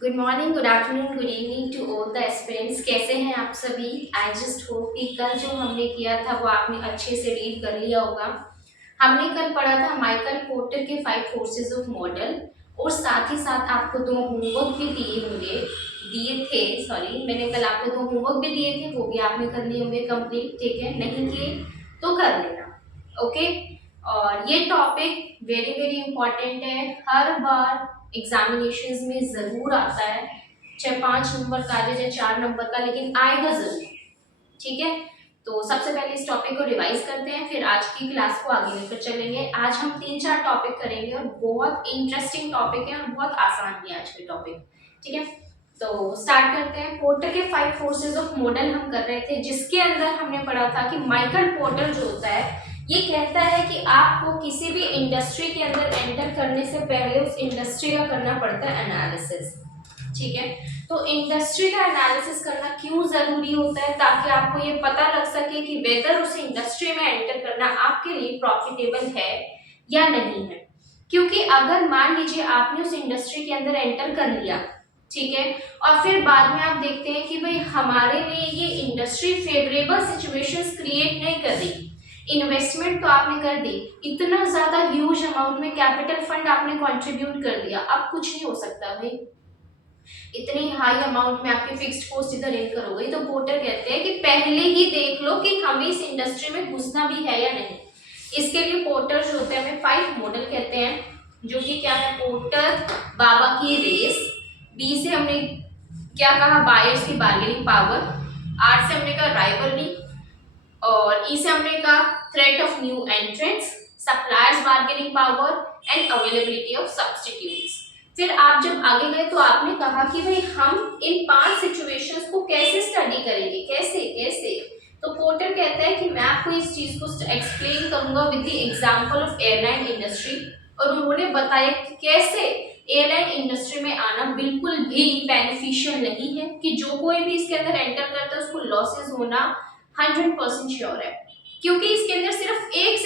Good morning, good afternoon, good evening to all the aspirants. कैसे हैं आप सभी? आई जस्ट होप कि कल जो हमने किया था वो आपने अच्छे से रीड कर लिया होगा। हमने कल पढ़ा था माइकल पोर्टर के 5 फोर्सेस ऑफ मॉडल, और साथ ही साथ आपको 2 होमवर्क भी दिए थे। सॉरी, मैंने कल आपको 2 होमवर्क भी दिए थे, वो भी आपने कर लिए होंगे कंप्लीट। ठीक है, नहीं किए तो कर लेना। ओके। और ये टॉपिक वेरी वेरी इंपॉर्टेंट है, हर बार एग्जामिनेशंस में जरूर आता है, चाहे 5 नंबर का आ जाए चाहे 4 नंबर का, लेकिन आएगा जरूर। ठीक है, तो सबसे पहले इस टॉपिक को रिवाइज करते हैं, फिर आज की क्लास को आगे लेकर चलेंगे। आज हम 3-4 टॉपिक करेंगे और बहुत इंटरेस्टिंग टॉपिक है और बहुत आसान भी है आज के टॉपिक। ठीक है, तो स्टार्ट करते हैं। पोर्टर के 5 फोर्सेस ऑफ मॉडल हम कर रहे थे, जिसके अंदर हमने पढ़ा था कि माइकल पोर्टर जो होता है ये कहता है कि आपको किसी भी इंडस्ट्री के अंदर एंटर करने से पहले उस इंडस्ट्री का करना पड़ता है एनालिसिस। ठीक है, तो इंडस्ट्री का एनालिसिस करना क्यों जरूरी होता है? ताकि आपको ये पता लग सके कि वेदर उस इंडस्ट्री में एंटर करना आपके लिए प्रॉफिटेबल है या नहीं है। क्योंकि अगर मान लीजिए आपने उस इंडस्ट्री के अंदर एंटर कर लिया, ठीक है, और फिर बाद में आप देखते हैं कि भाई हमारे लिए ये इंडस्ट्री फेवरेबल सिचुएशंस क्रिएट नहीं कर रही, इन्वेस्टमेंट तो आपने कर दी, इतना ज्यादा ह्यूज अमाउंट में कैपिटल फंड आपने कंट्रीब्यूट कर दिया, अब कुछ नहीं हो सकता भाई। इतनी हाई अमाउंट में आपकी फिक्स्ड कॉस्ट इधर इनकर हो गई, तो पोर्टर कहते हैं कि पहले ही देख लो कि हमें इस इंडस्ट्री में घुसना भी है या नहीं। इसके लिए पोर्टर जो होते हैं हमें 5 मॉडल कहते हैं, जो कि क्या है? पोर्टर बाबा की रेस। बी से हमने क्या कहा? बायर्स की बार्गेनिंग पावर। आर से हमने कहा राइवलरी, और ई से हमने कहा threat of new entrants, suppliers bargaining power and availability of substitutes. फिर आप जब आगे गए तो आपने कहा कि भाई हम इन 5 सिचुएशंस को कैसे स्टडी करेंगे, कैसे कैसे। तो पोर्टर कहता है कि मैं आपको इस चीज को एक्सप्लेन करूंगा with the example of airline industry, और उन्होंने बताया कि कैसे एयरलाइन इंडस्ट्री में आना बिल्कुल भी बेनिफिशियल नहीं है, कि जो कोई भी इसके अंदर एंटर करता है उसको लॉसेस होना 100% श्योर है। क्योंकि इसके अंदर सिर्फ एक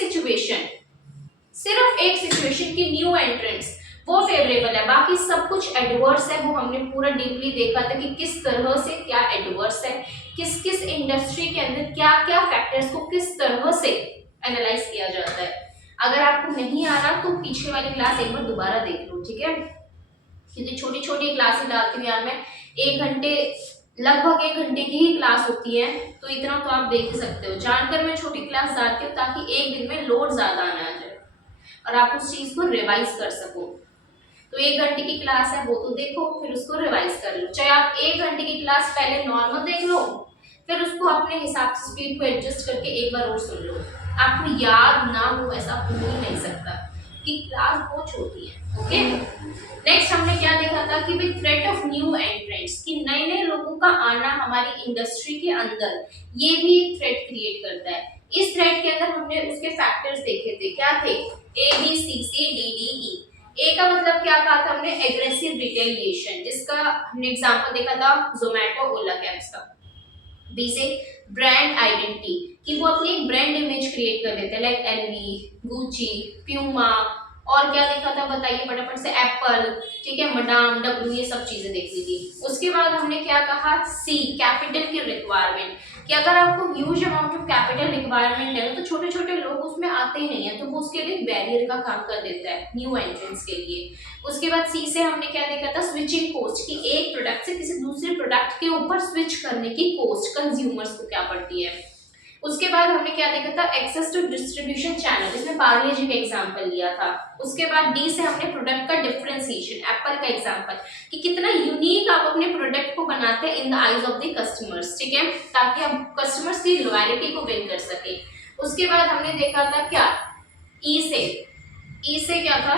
सिचुएशन की न्यू एंट्रेंट्स वो फेवरेबल है, बाकी सब कुछ एडवर्स है। वो हमने पूरा डीपली देखा था कि किस तरह से क्या एडवर्स है, किस किस इंडस्ट्री के अंदर क्या क्या फैक्टर्स को किस तरह से एनालाइज किया जाता है। अगर आपको नहीं आ रहा तो पीछे वाली क्लास एक बार दोबारा देख लो। ठीक है, क्योंकि छोटी छोटी क्लासेस डालती हूँ यार मैं, 1 घंटे, लगभग 1 घंटे की ही क्लास होती है, तो इतना तो आप देख ही सकते हो। जानकर मैं छोटी क्लास डालती हूँ ताकि एक दिन में लोड ज्यादा आना आ जाए और आप उस चीज को रिवाइज कर सको। तो 1 घंटे की क्लास है वो तो देखो, फिर उसको रिवाइज कर लो। चाहे आप 1 घंटे की क्लास पहले नॉर्मल देख लो, फिर उसको अपने हिसाब से स्पीड को एडजस्ट करके एक बार और सुन लो। आपको याद ना हो ऐसा हो ही नहीं सकता, कि क्लास बहुत छोटी है। ओके, नेक्स्ट हमने क्या देखा था कि भाई थ्रेट ऑफ न्यू एंट्रेंट्स, कि नए नए लोगों का आना हमारी इंडस्ट्री के अंदर, ये भी थ्रेट क्रिएट करता है। इस थ्रेट के अंदर हमने उसके फैक्टर्स देखे थे, क्या थे? A B C C D D E. A का मतलब क्या कहा था हमने? एग्रेसिव रिटेलिएशन, जिसका हमने एग्जांपल देखा था जोमेटो, ओला कैब्स का। बी से ब्रांड आइडेंटिटी, कि वो अपनी एक ब्रांड इमेज क्रिएट कर देते हैं, लाइक एलवी, गुची, प्यूमा। और क्या देखा था बताइए फटाफट से? एप्पल, ठीक है, मडाम, डब्ल्यू, ये सब चीजें देख ली थी। उसके बाद हमने क्या कहा? सी, कैपिटल की रिक्वायरमेंट, कि अगर आपको huge amount of capital requirement है तो छोटे छोटे लोग उसमें आते ही नहीं है, तो वो उसके लिए बैरियर का काम कर देता है न्यू एंट्रेंस के लिए। उसके बाद सी से हमने क्या देखा था? स्विचिंग कॉस्ट, कि एक प्रोडक्ट से किसी दूसरे प्रोडक्ट के ऊपर स्विच करने की कॉस्ट कंज्यूमर्स को क्या पड़ती है। उसके बाद हमने क्या देखा था? एक्सेस टू डिस्ट्रीब्यूशन चैनल, इसमें पार्ले जी का एग्जांपल लिया था। उसके बाद डी से हमने प्रोडक्ट का डिफरेंशिएशन, एप्पल का एग्जांपल, कि कितना यूनिक आप अपने प्रोडक्ट को बनाते हैं in the eyes of the customers. ठीक है, ताकि आप कस्टमर्स की लॉयल्टी को विन कर सके। उसके बाद हमने देखा था क्या? ई से क्या था?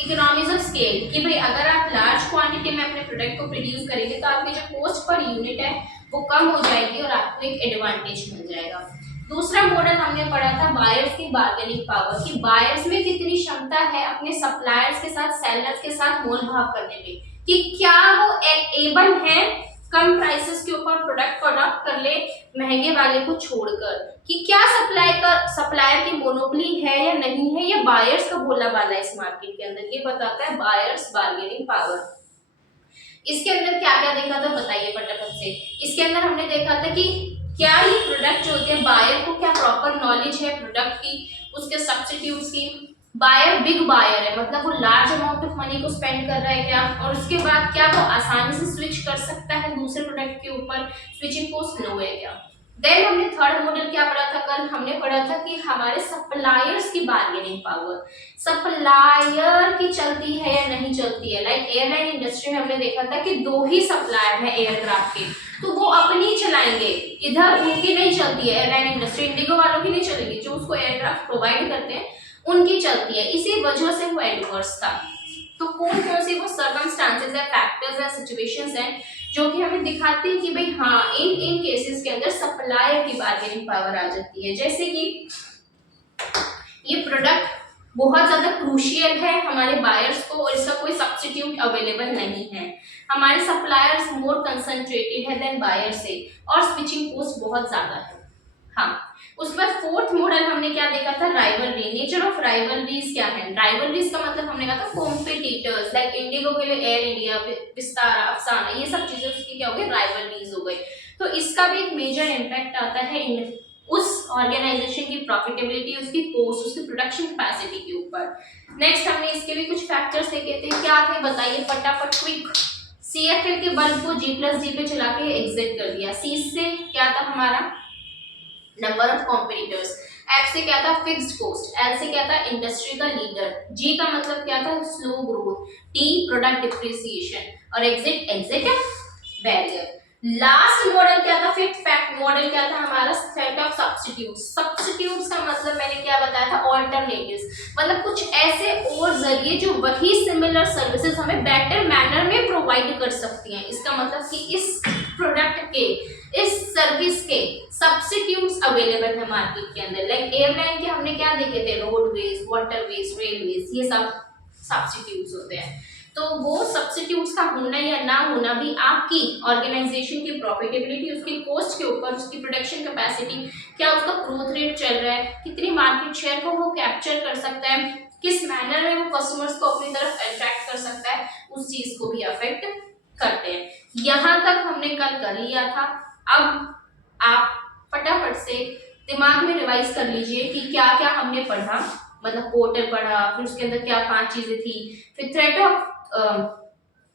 इकोनॉमीज ऑफ स्केल, कि भाई अगर आप लार्ज क्वांटिटी में अपने प्रोडक्ट को प्रोड्यूस करेंगे तो आपकी जो कॉस्ट पर यूनिट है वो कम हो जाएगी और आपको एक एडवांटेज मिल जाएगा। दूसरा मॉडल हमने पढ़ा था बायर्स की बार्गेनिंग पावर, कि बायर्स में कितनी क्षमता है अपने सप्लायर्स के साथ, सेलर्स के साथ मोल भाव करने में, कि क्या वो एबल है कम प्राइसेस के ऊपर प्रोडक्ट प्रोडक्ट कर ले महंगे वाले को छोड़कर, कि क्या सप्लायर की मोनोपोली है या नहीं है, या बायर्स का बोला वाला है इस मार्केट के अंदर, ये बताता है बायर्स बार्गेनिंग पावर। इसके अंदर क्या क्या देखा था बताइए फटाफट से। इसके अंदर हमने देखा था कि क्या ये प्रोडक्ट जो होते हैं, बायर को क्या प्रॉपर नॉलेज है प्रोडक्ट की, उसके सब्स्टिट्यूट्स की। बायर बिग बायर है, मतलब वो लार्ज अमाउंट ऑफ मनी को स्पेंड कर रहा है क्या, और उसके बाद क्या वो आसानी से स्विच कर सकता है दूसरे प्रोडक्ट के ऊपर, स्विचिंग कॉस्ट लो है क्या। देन हमने थर्ड मॉडल क्या पढ़ा था कल, हमने पढ़ा था कि हमारे सप्लायर्स की बार्गेनिंग पावर, सप्लायर की चलती है या नहीं चलती है। लाइक एयरलाइन इंडस्ट्री में हमने देखा था कि दो ही सप्लायर है एयरक्राफ्ट के, तो वो अपनी चलाएंगे, इधर उनकी नहीं चलती है एयरलाइन इंडस्ट्री, इंडिगो वालों की नहीं चलेगी, जो उसको एयरक्राफ्ट प्रोवाइड करते हैं उनकी चलती है। इसी वजह से वो एडवर्स था। तो कौन कौन से वो सर्कमस्टांसेस है, फैक्टर्स है, सिचुएशंस हैं जो कि हमें दिखाते हैं कि भाई हाँ इन केसेस के अंदर सप्लायर की बार्गेनिंग पावर आ जाती है। जैसे कि ये प्रोडक्ट बहुत ज्यादा क्रूशियल है हमारे बायर्स को और इसका कोई सब्स्टिट्यूट अवेलेबल नहीं है, हमारे सप्लायर्स मोर कंसंट्रेटेड है देन बायर से, और स्विचिंग कॉस्ट बहुत ज्यादा है। हाँ, उसके बाद फोर्थ मॉडल हमने क्या देखा था, राइवलरी। नेचर ऑफ राइवलरीज क्या है, राइवलरीज का मतलब हमने कहा था कॉम्पिटिटर्स, लाइक इंडिगो के लिए एयर इंडिया, विस्तारा, अफसाना, ये सब चीजें उसकी क्या हो गई, राइवलरीज हो गई। तो इसका भी एक मेजर इम्पैक्ट आता है उस ऑर्गेनाइजेशन की प्रॉफिटेबिलिटी, उसकी कॉस्ट, उसकी प्रोडक्शन कैपेसिटी के ऊपर। नेक्स्ट हमने इसके भी कुछ फैक्टर्स देखे थे, क्या थे बताइए फटाफट क्विक। सीएफएल के बल्ब को G+D पे चला के एग्जिट कर दिया। सी से क्या था हमारा, नंबर ऑफ कॉम्पिटिटर्स। एफ से क्या था, फिक्स्ड कॉस्ट। एल से क्या था, इंडस्ट्री का लीडर। जी का मतलब क्या था, slow growth. T product depreciation, और एग्जिट बैरियर। लास्ट मॉडल क्या था, फिफ्थ फैक्ट मॉडल क्या था हमारा, सेट ऑफ सब्स्टिट्यूट्स। सब्स्टिट्यूट्स का मतलब मैंने क्या बताया था, ऑल्टरनेटिव्स, मतलब कुछ ऐसे और जरिए जो वही सिमिलर सर्विसेज हमें बेटर मैनर में प्रोवाइड कर सकती हैं। इसका मतलब कि इस प्रोडक्ट के, इस सर्विस के सब्स्टिट्यूट्स अवेलेबल है मार्केट के अंदर। लाइक एयरलाइन के हमने क्या देखे थे, रोडवेज, वाटरवेज, रेलवेज, ये सब सब्स्टिट्यूट्स होते हैं। तो वो सब्स्टिट्यूट्स का होना या ना होना भी आपकी ऑर्गेनाइजेशन की प्रॉफिटेबिलिटी, उसकी कॉस्ट के ऊपर, उसकी प्रोडक्शन कैपेसिटी, क्या उसका ग्रोथ रेट चल रहा है, कितनी मार्केट शेयर को वो कैप्चर कर सकता है, किस मैनर में वो कस्टमर्स को अपनी तरफ अट्रैक्ट कर सकता है, उस चीज को भी अफेक्ट करते हैं। यहां तक हमने कल कर लिया था। अब आप फटाफट से दिमाग में रिवाइज कर लीजिए कि क्या क्या हमने पढ़ा, मतलब पोर्टल पढ़ा, फिर उसके अंदर क्या 5 चीजें थी, फिर थ्रेट ऑफ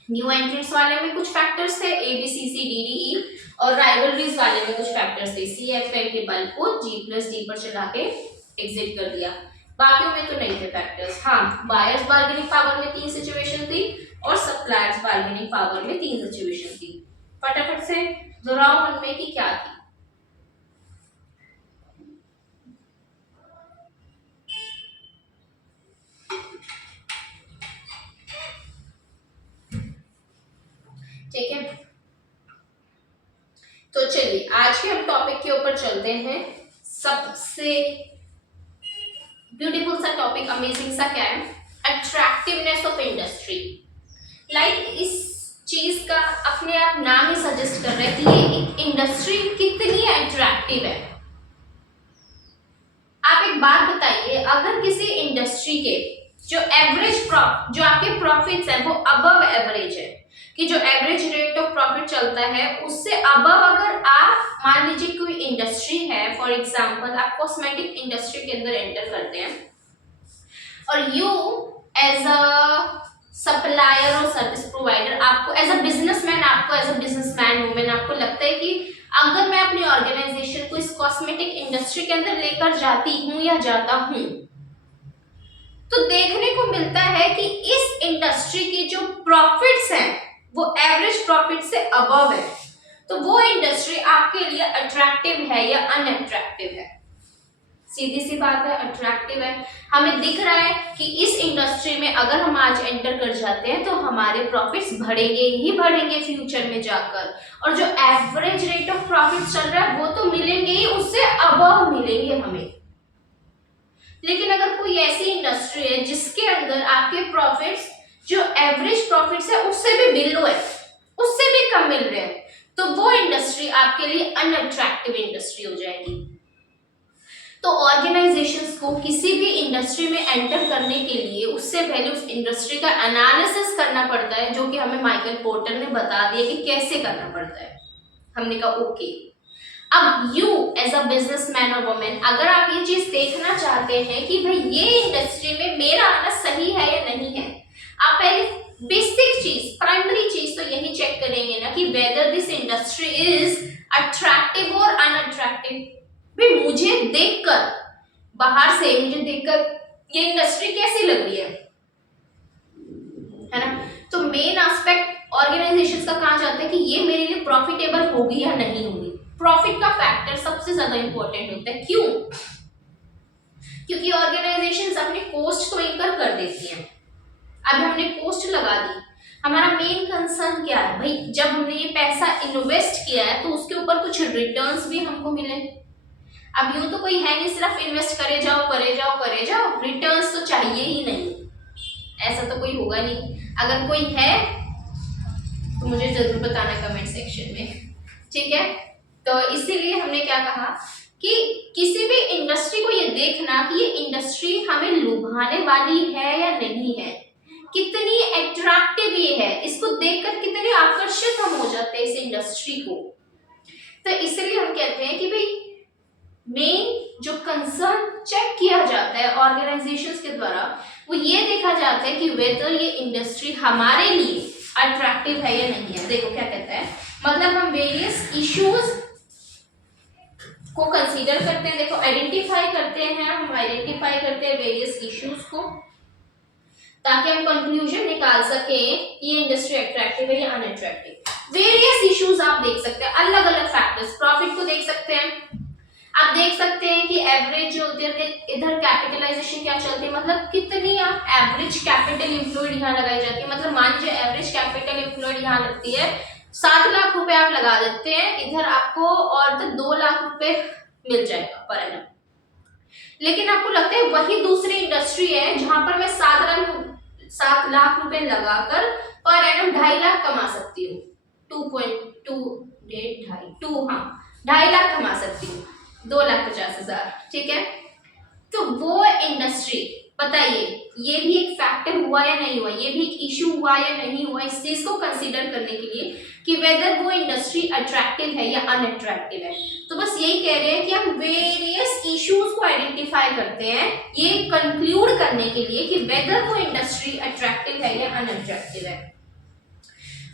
न्यू एंट्रेंट्स वाले में कुछ फैक्टर्स थे, A B C C D D E, और राइवलरीज वाले में कुछ फैक्टर्स थे। सी एफ एल के बल को G+D पर चला के एग्जिट कर दिया। बाकियों में तो नहीं थे फैक्टर्स। हाँ, बायर्स बार्गेनिंग पावर में 3 सिचुएशन थी और सप्लायर्स बार्गेनिंग पावर में 3 सिचुएशन थी। फटाफट से दोहराओ उनमें की क्या थी। ठीक है, तो चलिए आज के हम टॉपिक के ऊपर चलते हैं। सबसे ब्यूटीफुल सा टॉपिक, अमेजिंग सा क्या है, अट्रैक्टिवनेस ऑफ इंडस्ट्री। लाइक इस चीज का अपने आप नाम ही सजेस्ट कर रहा है कि ये एक इंडस्ट्री कितनी अट्रैक्टिव है। आप एक बात बताइए, अगर किसी इंडस्ट्री के जो एवरेज जो आपके प्रॉफिट्स हैं वो अबव एवरेज है, कि जो एवरेज रेट ऑफ प्रॉफिट चलता है उससे अबव अगर आप मान लीजिए कोई इंडस्ट्री है, फॉर एग्जांपल आप कॉस्मेटिक इंडस्ट्री के अंदर एंटर करते हैं और यू एज अ सप्लायर और सर्विस प्रोवाइडर, आपको एज अ बिजनेसमैन, आपको एज अ बिजनेसमैन वुमेन आपको लगता है कि अगर मैं अपनी ऑर्गेनाइजेशन को इस कॉस्मेटिक इंडस्ट्री के अंदर लेकर जाती हूं या जाता हूं, तो देखने को मिलता है कि इस इंडस्ट्री की जो प्रॉफिट्स हैं वो एवरेज प्रॉफिट से अबव है, तो वो इंडस्ट्री आपके लिए अट्रैक्टिव है या अनअट्रैक्टिव है। सीधी सी बात है, अट्रैक्टिव है। हमें दिख रहा है कि इस इंडस्ट्री में अगर हम आज एंटर कर जाते हैं तो हमारे प्रॉफिट्स बढ़ेंगे ही बढ़ेंगे फ्यूचर में जाकर, और जो एवरेज रेट ऑफ प्रॉफिट चल रहा है वो तो मिलेंगे ही, उससे अबव मिलेंगे हमें। लेकिन अगर कोई ऐसी इंडस्ट्री है जिसके अंदर आपके प्रॉफिट्स जो एवरेज प्रॉफिट्स है उससे भी बिलो है, उससे भी कम मिल रहे हैं, तो वो इंडस्ट्री आपके लिए अनअट्रैक्टिव इंडस्ट्री हो जाएगी। तो ऑर्गेनाइजेशंस को किसी भी इंडस्ट्री में एंटर करने के लिए उससे पहले उस इंडस्ट्री का एनालिसिस करना पड़ता है, जो कि हमें माइकल पोर्टर ने बता दिया कि कैसे करना पड़ता है। हमने कहा ओके। अब यू एज अ बिजनेसमैन और वुमेन, अगर आप ये चीज देखना चाहते हैं कि भाई ये इंडस्ट्री में मेरा आना सही है या नहीं है, आप पहले बेसिक चीज, प्राइमरी चीज तो यही चेक करेंगे ना कि whether this industry is attractive और अनअट्रैक्टिव। भाई मुझे देखकर, बाहर से मुझे देखकर ये इंडस्ट्री कैसी लग रही है ना। तो मेन एस्पेक्ट ऑर्गेनाइजेशंस का कहा जाता है कि ये मेरे लिए प्रॉफिटेबल होगी या नहीं होगी। प्रॉफिट का फैक्टर सबसे ज्यादा इंपॉर्टेंट होता है। क्यों? क्योंकि ऑर्गेनाइजेशंस अपने कॉस्ट तो इंकर कर देती हैं। अब हमने कॉस्ट लगा दी, हमारा मेन कंसर्न क्या है भाई, जब हमने ये पैसा इन्वेस्ट किया है तो उसके ऊपर कुछ रिटर्न्स भी हमको मिले। अब यूं तो कोई है नहीं सिर्फ इन्वेस्ट करे जाओ करे जाओ करे जाओ, रिटर्न्स तो चाहिए ही नहीं, ऐसा तो कोई होगा नहीं। अगर कोई है तो मुझे जरूर बताना कमेंट सेक्शन में, ठीक है। तो इसीलिए हमने क्या कहा कि किसी भी इंडस्ट्री को ये देखना कि ये इंडस्ट्री हमें लुभाने वाली है या नहीं है, कितनी अट्रैक्टिव ये है, इसको देखकर कितने आकर्षित हम हो जाते हैं इस इंडस्ट्री को। तो इसलिए हम कहते हैं कि भाई मेन जो कंसर्न चेक किया जाता है ऑर्गेनाइजेशंस के द्वारा, वो ये देखा जाता है कि वेदर ये इंडस्ट्री हमारे लिए अट्रैक्टिव है या नहीं है। देखो क्या कहता है, मतलब हम वेरियस इश्यूज को कंसीडर करते हैं। देखो आइडेंटिफाई करते हैं, हम आइडेंटिफाई करते हैं वेरियस इश्यूज को, ताकि हम कंक्लूजन निकाल सके ये इंडस्ट्री अट्रैक्टिव है या अनअट्रैक्टिव। वेरियस इश्यूज आप देख सकते हैं, अलग अलग फैक्टर्स। प्रॉफिट को देख सकते हैं, आप देख सकते हैं कि एवरेज जो इधर कैपिटलाइजेशन क्या चलती है, मतलब कितनी आप एवरेज कैपिटल एम्प्लॉयड यहाँ लगाई जाती है। मतलब मान लीजिए एवरेज कैपिटल एम्प्लॉयड यहाँ लगती है 7 लाख रुपए, आप लगा देते हैं इधर, आपको और तो 2 लाख रुपए मिल जाएगा पर एनम। लेकिन आपको लगता है वही दूसरी इंडस्ट्री है जहां पर मैं 7 लाख रुपए लगाकर पर एनम 2.5 लाख कमा सकती हूँ। 2.2 हाँ 2.5 लाख कमा सकती हूँ, 2,50,000, ठीक है। तो वो इंडस्ट्री, बताइए ये भी एक फैक्टर हुआ या नहीं हुआ, ये भी एक इशू हुआ या नहीं हुआ, इस चीज को कंसीडर करने के लिए कि वेदर वो इंडस्ट्री अट्रैक्टिव है या अनअट्रैक्टिव है। तो बस यही कह रहे हैं कि हम वेरियस इश्यूज को आइडेंटिफाई करते हैं ये कंक्लूड करने के लिए कि वेदर वो इंडस्ट्री अट्रैक्टिव है या अनअट्रैक्टिव है।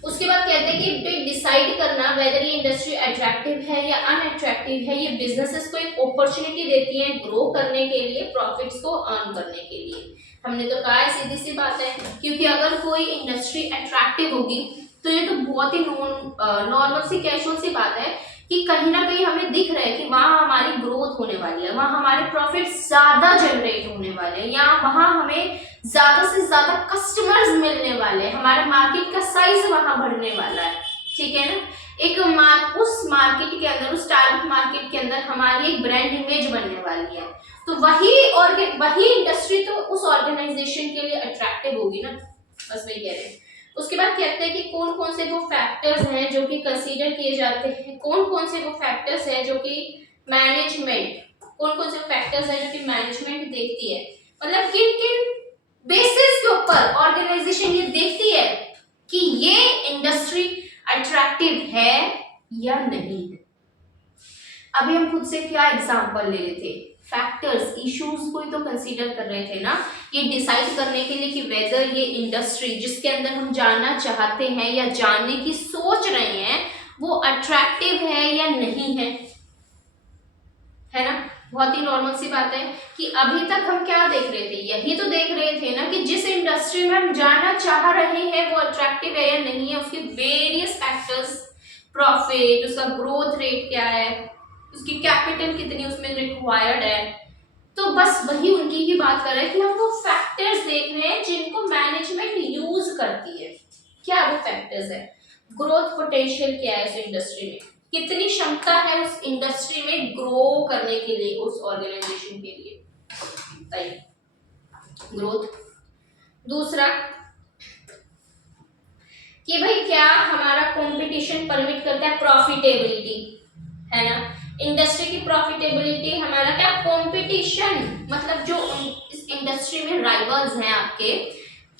उसके बाद कहते हैं कि डिसाइड करना वेदर ये इंडस्ट्री अट्रैक्टिव है या अनअट्रैक्टिव है, ये बिजनेसेस को एक अपॉर्चुनिटी देती है ग्रो करने के लिए, प्रॉफिट्स को अर्न करने के लिए। हमने तो कहा है सीधी सी बात है, क्योंकि अगर कोई इंडस्ट्री अट्रैक्टिव होगी तो ये तो बहुत ही नॉर्मल सी कैजुअल सी बात है कि कहीं ना कहीं हमें दिख रहा है कि वहाँ हमारी ग्रोथ होने वाली है, वहाँ हमारे प्रॉफिट ज्यादा जनरेट होने वाले हैं, या वहाँ हमें ज्यादा से ज्यादा कस्टमर्स मिलने वाले हैं, हमारा मार्केट का साइज वहाँ बढ़ने वाला है, ठीक है ना। एक उस मार्केट के अंदर, उस टारगेट मार्केट के अंदर हमारी एक ब्रांड इमेज बनने वाली है। तो वही इंडस्ट्री तो उस ऑर्गेनाइजेशन के लिए अट्रैक्टिव होगी ना, बस वही कह रहे हैं। उसके बाद कहते हैं कि कौन कौन से वो फैक्टर्स हैं जो कि कंसीडर किए जाते हैं, कौन कौन से वो फैक्टर्स हैं जो कि मैनेजमेंट, कौन कौन से फैक्टर्स हैं जो कि मैनेजमेंट देखती है, मतलब किन किन बेसिस के ऊपर ऑर्गेनाइजेशन ये देखती है कि ये इंडस्ट्री अट्रैक्टिव है या नहीं है। अभी हम खुद से क्या एग्जांपल ले रहे थे, फैक्टर्स, इश्यूज को ही तो कंसीडर कर रहे थे ना, ये डिसाइड करने के लिए कि वेदर ये इंडस्ट्री जिसके अंदर हम जानना चाहते हैं या जानने की सोच रहे हैं वो अट्रैक्टिव है या नहीं है ना। बहुत ही नॉर्मल सी बात है कि अभी तक हम क्या देख रहे थे, यही तो देख रहे थे ना कि जिस इंडस्ट्री में हम जानना चाह रहे हैं वो अट्रैक्टिव है या नहीं है, उसके वेरियस फैक्टर्स, प्रॉफिट, उसका ग्रोथ रेट क्या है, उसकी कैपिटल कितनी उसमें रिक्वायर्ड है। तो बस वही उनकी ही बात कर रहे हैं कि हम वो फैक्टर्स देख रहे हैं जिनको मैनेजमेंट यूज करती है। क्या वो फैक्टर्स है, ग्रोथ पोटेंशियल क्या है उस इंडस्ट्री में, कितनी क्षमता है उस इंडस्ट्री में ग्रो करने के लिए, उस ऑर्गेनाइजेशन के लिए, ग्रोथ। दूसरा कि भाई क्या हमारा कंपटीशन परमिट करता है प्रॉफिटेबिलिटी, है ना, इंडस्ट्री की प्रॉफिटेबिलिटी हमारा क्या, कंपटीशन, मतलब जो इस इंडस्ट्री में राइवल्स हैं आपके,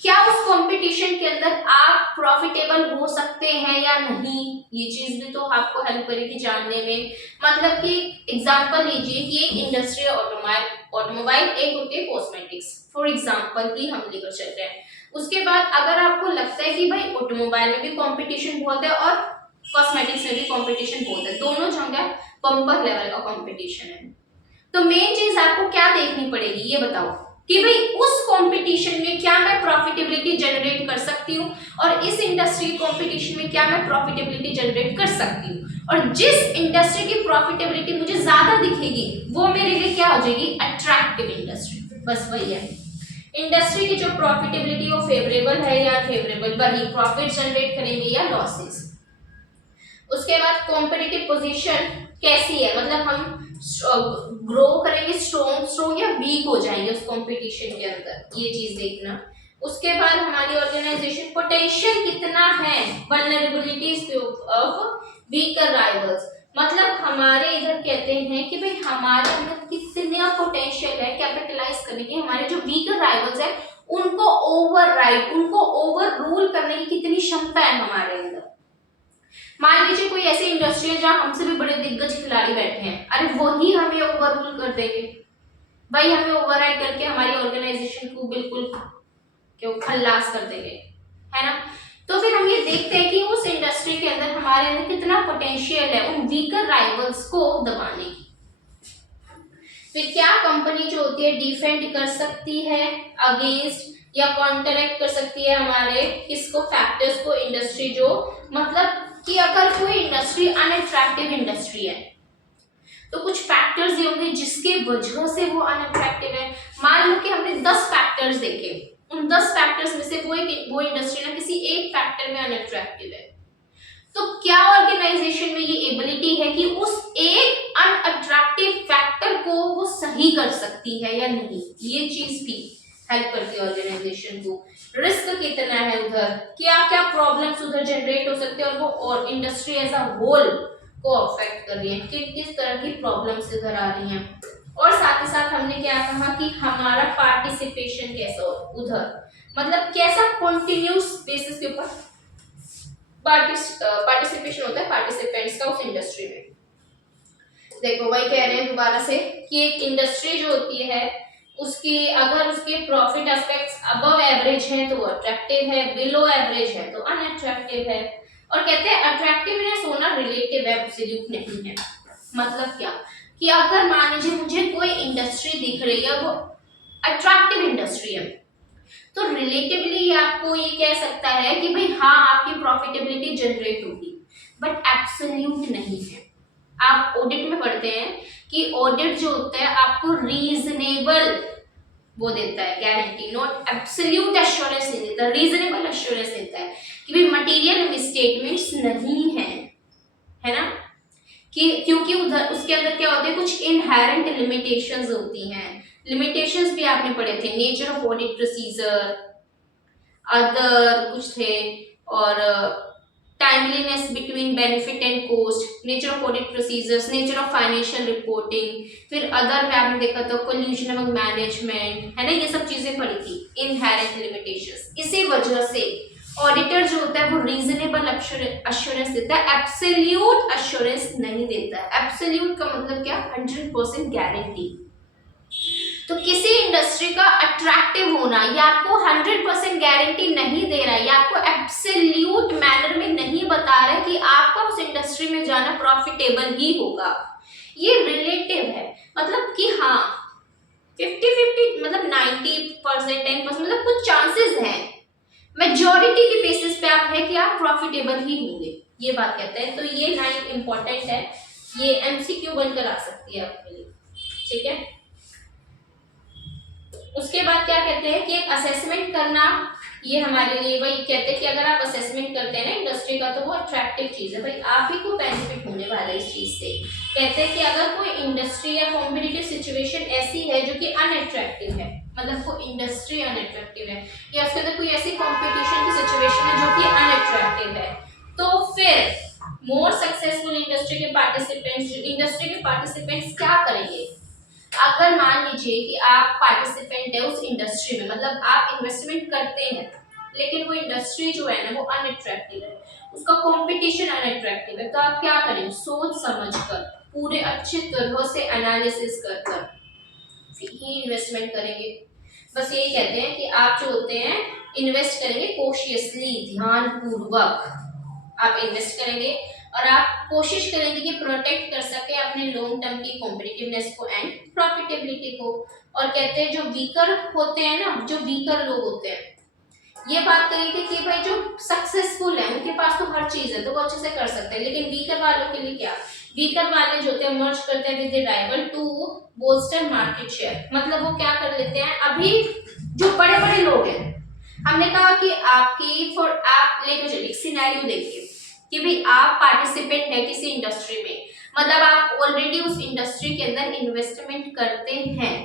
क्या उस कंपटीशन के अंदर आप प्रॉफिटेबल हो सकते हैं या नहीं, ये चीज भी तो आपको हेल्प करेगी जानने में। मतलब कि एग्जांपल लीजिए कि एक इंडस्ट्री है ऑटोमोबाइल, एक होती है कॉस्मेटिक्स, फॉर एग्जांपल ही हम लेकर चल रहे हैं। उसके बाद अगर आपको लगता है कि भाई ऑटोमोबाइल में भी कंपटीशन बहुत है और कॉस्मेटिक्स में भी कंपटीशन बहुत है, दोनों जगह बम्पर लेवल का कंपटीशन है, तो मेन चीज आपको क्या देखनी पड़ेगी, ये बताओ कि भाई उस कंपटीशन में क्या मैं प्रॉफिटेबिलिटी जनरेट कर सकती हूँ, और इस इंडस्ट्री कंपटीशन में क्या मैं प्रॉफिटेबिलिटी जनरेट कर सकती हूँ, और जिस इंडस्ट्री की प्रॉफिटेबिलिटी मुझे ज्यादा दिखेगी वो मेरे लिए क्या हो जाएगी, अट्रैक्टिव इंडस्ट्री। बस वही है, इंडस्ट्री की जो प्रॉफिटेबिलिटी वो फेवरेबल है या फेवरेबल, वही प्रॉफिट जनरेट करेंगे या लॉसेस। उसके बाद कॉम्पिटिटिव पोजीशन कैसी है, मतलब हम ग्रो करेंगे, स्ट्रॉन्ग या वीक हो जाएंगे उस कंपटीशन के अंदर, ये चीज देखना। उसके बाद हमारी ऑर्गेनाइजेशन पोटेंशियल कितना है, वल्नरेबिलिटीज ऑफ वीकर राइवल्स, मतलब हमारे इधर कहते हैं कि भाई हमारे अंदर कितना पोटेंशियल है कैपिटलाइज करने की, हमारे जो वीकर राइवल्स है उनको ओवरराइड, उनको ओवर रूल करने की कितनी क्षमता है हमारे अंदर। मान लीजिए कोई ऐसी इंडस्ट्री है जहां हमसे भी बड़े दिग्गज खिलाड़ी बैठे हैं, अरे वही हमें ओवररूल कर देंगे, भाई हमें ओवरराइड करके हमारी ऑर्गेनाइजेशन को बिल्कुल क्यों खल्लास कर देंगे, है ना। तो फिर हम ये देखते हैं कि उस इंडस्ट्री के अंदर हमारे अंदर कितना पोटेंशियल है उन वीकर राइवल्स को दबाने की। फिर क्या कंपनी जो होती है डिफेंड कर सकती है अगेंस्ट या कॉन्ट्रैक्ट कर सकती है हमारे किसको, फैक्टर्स को, इंडस्ट्री जो, मतलब कि अगर कोई इंडस्ट्री अनअट्रैक्टिव इंडस्ट्री है तो कुछ फैक्टर्स ये होंगे जिसके वजह से वो अनअट्रैक्टिव है। मान लो कि हमने 10 फैक्टर्स देखे, उन 10 फैक्टर्स में से वो इंडस्ट्री ना किसी एक फैक्टर में अनअट्रैक्टिव है, तो क्या ऑर्गेनाइजेशन में ये एबिलिटी है कि उस एक अनअट्रैक्टिव फैक्टर को वो सही कर सकती है या नहीं, ये चीज भी हेल्प करती है ऑर्गेनाइजेशन को। रिस्क कितना है उधर, क्या क्या प्रॉब्लम्स उधर जनरेट हो सकते हैं और वो और इंडस्ट्री एज अ होल को अफेक्ट कर रही है, किस तरह की प्रॉब्लम्स इधर आ रही हैं, और साथ ही साथ हमने क्या कहा कि हमारा पार्टिसिपेशन कैसा हो उधर, मतलब कैसा कंटिन्यूस बेसिस के ऊपर पार्टिसिपेशन होता है पार्टिसिपेंट्स का उस इंडस्ट्री में। देखो वही कह रहे हैं दोबारा से कि एक इंडस्ट्री जो होती है उसकी अगर उसके प्रॉफिट एस्पेक्ट्स अबव एवरेज है तो वो अट्रैक्टिव है, बिलो एवरेज है तो अनअट्रैक्टिव है, और कहते हैं अट्रैक्टिवनेस होना रिलेटिव है, एब्सोल्यूट नहीं है। मतलब क्या कि अगर मान लीजिए मुझे कोई इंडस्ट्री दिख रही है वो अट्रैक्टिव इंडस्ट्री है, तो रिलेटिवली आपको ये कह सकता है कि भाई हाँ आपकी प्रॉफिटेबिलिटी जनरेट होगी, बट एब्सोल्यूट नहीं है। आप ऑडिट में पढ़ते हैं कि ऑडिट जो होता है आपको रीजनेबल वो देता है गारंटी, नॉट एब्सोल्यूट एश्योरेंस नहीं देता, रीजनेबल एश्योरेंस देता है कि भाई मटेरियल मिसस्टेटमेंट्स नहीं है ना, कि क्योंकि उधर उसके अंदर क्या होते हैं कुछ इनहेरेंट लिमिटेशंस होती हैं। लिमिटेशंस भी आपने पढ़े थे, nature of audit procedure, other कुछ थे, और timeliness between benefit and cost, nature of audit procedures, nature of financial reporting, फिर अदर में आपने देखा था कोल्यूशन अमंग मैनेजमेंट, है ना, ये सब चीजें पढ़ी थी, इनहेरेंट लिमिटेशंस। इसी वजह से ऑडिटर जो होता है वो रीजनेबल अश्योरेंस देता है, एब्सोल्यूट अश्योरेंस नहीं देता है। एब्सोल्यूट का मतलब क्या, 100% गारंटी। तो किसी इंडस्ट्री का अट्रैक्टिव होना ये आपको 100% गारंटी नहीं दे रहा है, ये आपको एब्सोल्यूट मैनर में नहीं बता रहा है कि आपका उस इंडस्ट्री में जाना प्रॉफिटेबल ही होगा, ये रिलेटिव है। मतलब कि हाँ 50-50 मतलब 90% 10% मतलब कुछ चांसेस हैं, मेजॉरिटी के बेसिस पे आप है कि आप प्रॉफिटेबल ही होंगे, ये बात कहते हैं। तो ये लाइन इंपॉर्टेंट है, ये एमसीक्यू बनकर आ सकती है आपके लिए, ठीक है। उसके बाद क्या कहते हैं कि एक असेसमेंट करना, ये हमारे लिए वही कहते हैं कि अगर आप असेसमेंट करते हैं ना इंडस्ट्री का तो वो अट्रैक्टिव चीज है, भाई आप ही को बेनिफिट होने वाला है इस चीज से। कहते हैं कि अगर कोई इंडस्ट्री या कॉम्पिटिटिव सिचुएशन ऐसी है जो कि अनअट्रैक्टिव है, मतलब वो इंडस्ट्री अनअट्रैक्टिव है या उसके अंदर कोई ऐसी कॉम्पिटिशन की सिचुएशन है जो कि अनअट्रैक्टिव है, तो फिर मोर सक्सेसफुल इंडस्ट्री के पार्टिसिपेंट्स क्या करेंगे? अगर मान लीजिए कि आप पार्टिसिपेंट है उस इंडस्ट्री में, मतलब आप इन्वेस्टमेंट करते हैं लेकिन वो इंडस्ट्री जो है ना वो अनअट्रैक्टिव है, उसका कंपटीशन अनअट्रैक्टिव है, तो आप क्या करेंगे? सोच समझ कर, पूरे अच्छे तरह से एनालिसिस कर कर ही इन्वेस्टमेंट करेंगे। बस यही कहते हैं कि आप जो होते हैं इन्वेस्ट करेंगे कॉशियसली, ध्यान पूर्वक आप इन्वेस्ट करेंगे और आप कोशिश करेंगे कि प्रोटेक्ट कर सके अपने लॉन्ग टर्म की कॉम्पिटिटिवनेस को एंड प्रॉफिटेबिलिटी को। और कहते हैं जो वीकर होते हैं ना, जो वीकर लोग होते हैं, ये बात कही थी कि भाई जो सक्सेसफुल है उनके पास तो हर चीज है तो वो अच्छे से कर सकते हैं, लेकिन वीकर वालों के लिए क्या? वीकर वाले जो होते हैं मर्ज करते हैं with rival to booster market share, मतलब वो क्या कर लेते हैं, अभी जो बड़े बड़े लोग हैं, हमने कहा कि आपकी फॉर आप लेकर चलिए सिनेरियो देखिए कि भाई आप पार्टिसिपेंट है किसी इंडस्ट्री में, मतलब आप ऑलरेडी उस इंडस्ट्री के अंदर इन्वेस्टमेंट करते हैं।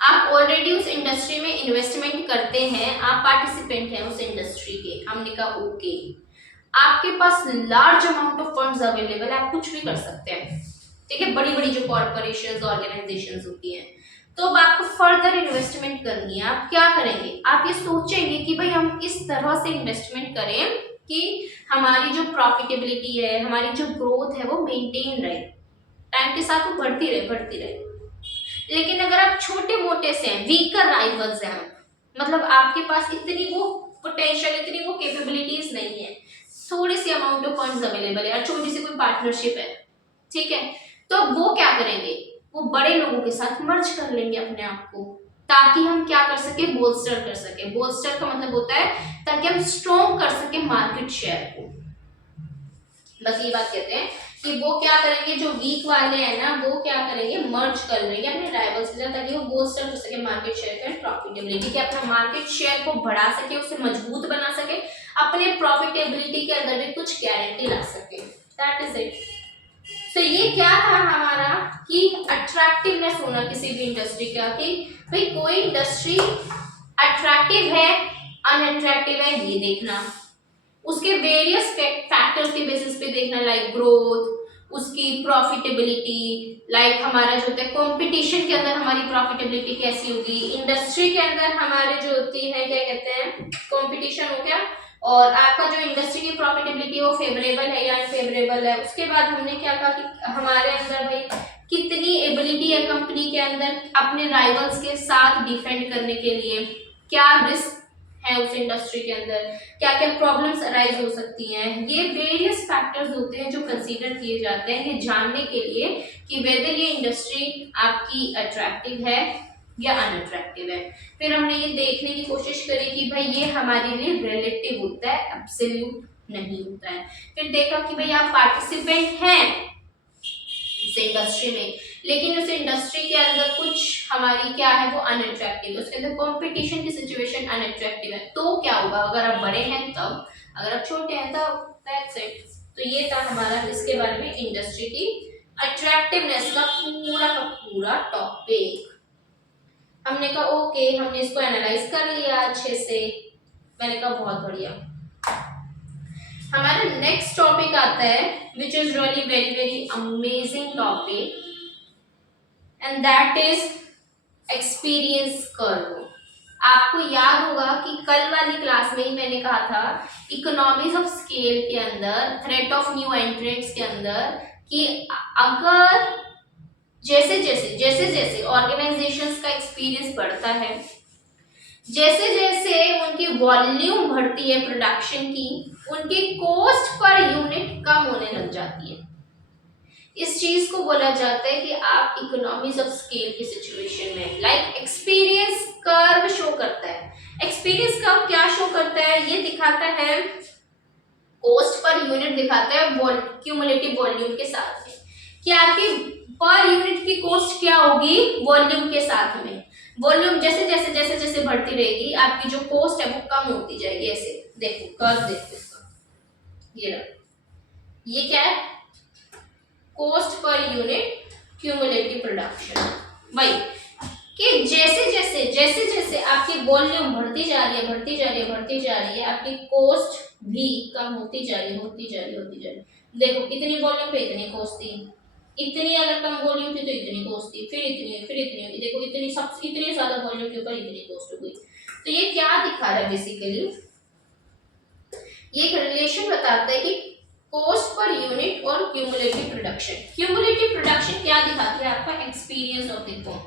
आप ऑलरेडी उस इंडस्ट्री में इन्वेस्टमेंट करते हैं, आप पार्टिसिपेंट हैं उस इंडस्ट्री के, हमने कहा ओके, आपके पास large amount of funds available है, आप कुछ भी कर सकते हैं, ठीक है, बड़ी बड़ी जो कॉर्पोरेशंस ऑर्गेनाइजेशंस होती हैं, तो अब आपको फर्दर इन्वेस्टमेंट करनी है, आप क्या करेंगे? आप ये सोचेंगे कि भाई हम इस तरह से इन्वेस्टमेंट करें कि हमारी जो प्रॉफिटेबिलिटी है, हमारी जो ग्रोथ है वो मेंटेन रहे, टाइम के साथ वो बढ़ती रहे। लेकिन अगर आप छोटे मोटे से हैं, वीकर राइवल्स हैं, मतलब आपके पास इतनी वो पोटेंशियल, इतनी वो कैपेबिलिटीज नहीं है, थोड़ी सी अमाउंट ऑफ फंड्स अवेलेबल है और छोटी सी कोई पार्टनरशिप है, ठीक है, तो वो क्या करेंगे? वो बड़े लोगों के साथ मर्ज कर लेंगे अपने आप को, ताकि हम क्या कर सके? बोल्स्टर कर सके। बोल्स्टर का मतलब होता है ताकि हम स्ट्रॉन्ग कर सके मार्केट शेयर को। बस ये बात कहते हैं कि वो क्या करेंगे, जो वीक वाले हैं ना वो क्या करेंगे? मर्ज कर लेंगे अपने राइवल्स के साथ, ताकि वो बोल्स्टर कर सके मार्केट शेयर का प्रॉफिटेबिलिटी, कि अपना मार्केट शेयर को बढ़ा सके, उसे मजबूत बना सके, अपने प्रॉफिटेबिलिटी के अंदर भी कुछ गारंटी ला सके। That is it. तो ये क्या था हमारा कि अट्रैक्टिवनेस होना किसी भी इंडस्ट्री का, कि भाई कोई इंडस्ट्री अट्रैक्टिव है अनअट्रैक्टिव है ये देखना, उसके वेरियस फैक्टर्स के बेसिस पे देखना, लाइक ग्रोथ, उसकी प्रॉफिटेबिलिटी, लाइक हमारा जो होता है कंपटीशन के अंदर हमारी प्रॉफिटेबिलिटी कैसी होगी, इंडस्ट्री के अंदर हमारे जो होती है क्या कहते हैं कंपटीशन हो गया, और आपका जो इंडस्ट्री की प्रॉफिटेबिलिटी वो फेवरेबल है या अनफेवरेबल है। उसके बाद हमने क्या कहा कि हमारे अंदर भाई कितनी एबिलिटी है कंपनी के अंदर अपने राइवल्स के साथ डिफेंड करने के लिए, क्या रिस्क है उस इंडस्ट्री के अंदर, क्या क्या प्रॉब्लम्स अराइज हो सकती हैं, ये वेरियस फैक्टर्स होते हैं जो कंसीडर किए जाते हैं ये जानने के लिए कि वेदर ये इंडस्ट्री आपकी अट्रैक्टिव है या अनअट्रैक्टिव है। फिर हमने ये देखने की कोशिश करी कि भाई ये हमारे लिए रिलेटिव होता है, एब्सोल्यूट नहीं होता है। फिर देखा कि भाई आप पार्टिसिपेंट हैं उस इंडस्ट्री में, लेकिन उस इंडस्ट्री के अंदर कुछ हमारी क्या है वो अनअट्रैक्टिव है, उसके अंदर कंपटीशन की सिचुएशन अनअट्रैक्टिव है, तो क्या होगा? अगर आप बड़े हैं तब, अगर आप छोटे हैं तब। That's it. तो ये था हमारा इसके बारे में इंडस्ट्री की अट्रैक्टिवनेस का पूरा टॉपिक। हमने कहा ओके, हमने इसको एनालाइज कर लिया अच्छे से, मैंने कहा बहुत बढ़िया। हमारा नेक्स्ट टॉपिक आता है which is really very very amazing topic, and that is experience curve. आपको याद होगा कि कल वाली क्लास में ही मैंने कहा था इकोनॉमीज ऑफ स्केल के अंदर, थ्रेट ऑफ न्यू एंट्रेंट्स के अंदर, कि अगर जैसे जैसे ऑर्गेनाइजेशंस का एक्सपीरियंस बढ़ता है, जैसे जैसे उनकी वॉल्यूम बढ़ती है प्रोडक्शन की, उनकी कॉस्ट पर यूनिट कम होने लग जाती है। इस चीज को बोला जाता है कि आप इकोनॉमीज ऑफ स्केल की सिचुएशन में, लाइक एक्सपीरियंस कर्व शो करता है। एक्सपीरियंस कर्व क्या शो करता है? ये दिखाता है कॉस्ट पर यूनिट, दिखाता है क्यूमुलेटिव वॉल्यूम के साथ में, कि आपकी पर यूनिट की कॉस्ट क्या होगी वॉल्यूम के साथ में। वॉल्यूम जैसे जैसे बढ़ती रहेगी, आपकी जो कॉस्ट है वो कम होती जाएगी। ऐसे देखो कर्व, देखो इसका, ये क्या है? Cost per unit cumulative production. भाई कि जैसे जैसे आपकी वॉल्यूम बढ़ती जा रही है, बढ़ती जा रही है, बढ़ती जा रही है, आपकी कॉस्ट भी कम होती जा रही है, होती जा रही है, होती जा रही है। देखो इतनी वॉल्यूम पे इतनी कॉस्ट थी, इतनी अगर कम वॉल्यूम थी तो इतनी कॉस्ट थी, फिर इतनी, देखो इतनी सब इतनी ज्यादा वॉल्यूम के ऊपर इतनी कॉस्ट हो गई। तो ये क्या दिखा रहा है बेसिकली, ये एक रिलेशन बताता है कि कॉस्ट पर यूनिट और क्यूमुलेटिव प्रोडक्शन। क्यूमुलेटिव प्रोडक्शन क्या दिखाती है, आपका एक्सपीरियंस ऑफ देखो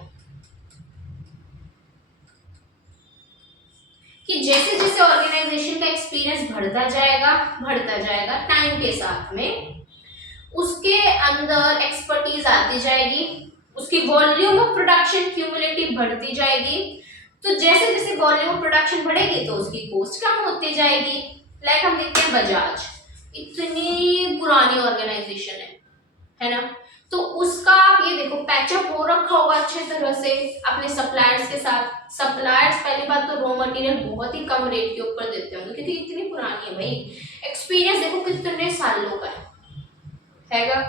कि जैसे जैसे ऑर्गेनाइजेशन का एक्सपीरियंस बढ़ता जाएगा टाइम के साथ में, उसके अंदर एक्सपर्टीज आती जाएगी, उसकी वॉल्यूम ऑफ प्रोडक्शन क्यूमुलेटिव बढ़ती जाएगी। तो जैसे जैसे वॉल्यूम ऑफ प्रोडक्शन बढ़ेगी तो उसकी कॉस्ट कम होती जाएगी। लाइक हम देखते हैं बजाज, इतनी पुरानी ऑर्गेनाइजेशन है ना, तो उसका आप ये देखो पैचअप हो रखा होगा अच्छे तरह से अपने सप्लायर्स के साथ। सप्लायर्स पहली बात तो रॉ मटेरियल बहुत ही कम रेट के ऊपर देते होंगे क्योंकि इतनी पुरानी है भाई। एक्सपीरियंस देखो कितने सालों का हैगा।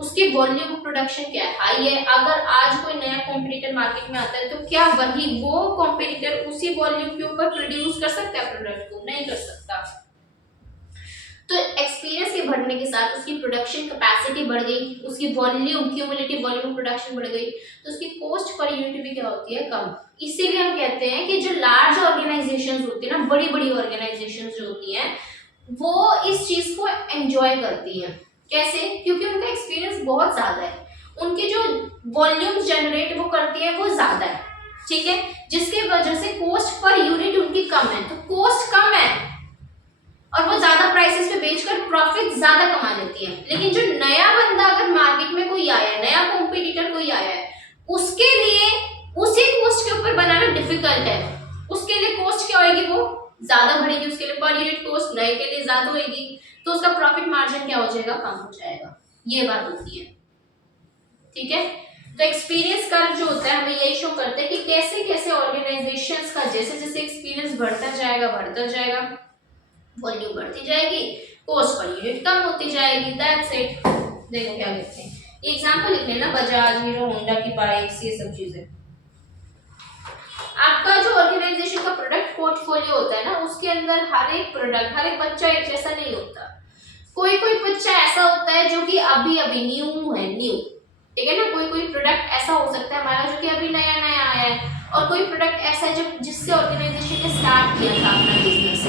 उसकी वॉल्यूम ऑफ प्रोडक्शन क्या है, हाई है। अगर आज कोई नया कॉम्पिटिटर मार्केट में आता है तो क्या वही वो कॉम्पिटिटर उसी वॉल्यूम के ऊपर प्रोड्यूस कर सकता है प्रोडक्ट को, नहीं कर सकता। तो एक्सपीरियंस के बढ़ने के साथ उसकी प्रोडक्शन कैपेसिटी बढ़ गई, उसकी वॉल्यूम क्यूमुलेटिव वॉल्यूम प्रोडक्शन बढ़ गई, तो उसकी कॉस्ट पर यूनिट भी क्या होती है, कम। इसीलिए हम कहते हैं कि जो लार्ज ऑर्गेनाइजेशंस होती है ना, बड़ी बड़ी ऑर्गेनाइजेशंस जो होती हैं वो इस चीज को एंजॉय करती हैं। कैसे, क्योंकि उनका एक्सपीरियंस बहुत ज्यादा है, उनके जो वॉल्यूम जनरेट वो करती है वो ज्यादा है, ठीक है, जिसकी वजह से कॉस्ट पर यूनिट उनकी कम है। तो कॉस्ट कम है और वो ज्यादा प्राइसेस पे बेचकर प्रॉफिट ज्यादा कमा लेती है। लेकिन जो नया बंदा अगर मार्केट में कोई आया है, नया कॉम्पिटिटर कोई आया है, उसके लिए उसी कॉस्ट के ऊपर बनाना डिफिकल्ट है। उसके लिए कॉस्ट क्या होगी, वो ज्यादा बढ़ेगी, उसके लिए पर यूनिट कॉस्ट नए के लिए ज्यादा होगी, तो उसका प्रॉफिट मार्जिन क्या हो जाएगा, कम हो जाएगा। ये बात होती है, ठीक है। तो एक्सपीरियंस कर्व जो होता है हमें यही शो करता है कि कैसे कैसे ऑर्गेनाइजेशंस का जैसे जैसे एक्सपीरियंस बढ़ता जाएगा, वॉल्यूम बढ़ती जाएगी, कॉस्ट पर यूनिट कम होती जाएगी। That's it. देखो क्या कहते हैं, एग्जांपल लिख लेना, बजाज, हीरो होंडा की बाइक्स, ये सब चीजें। आपका जो ऑर्गेनाइजेशन का प्रोडक्ट पोर्टफोलियो होता है ना, उसके अंदर हर एक प्रोडक्ट, हर एक बच्चा एक जैसा नहीं होता। कोई कोई बच्चा ऐसा होता है जो कि अभी अभी न्यू है, ठीक है ना। कोई कोई प्रोडक्ट ऐसा हो सकता है हमारा जो कि अभी नया नया आया है, और कोई प्रोडक्ट ऐसा है जो जिससे ऑर्गेनाइजेशन ने स्टार्ट किया था अपना बिजनेस,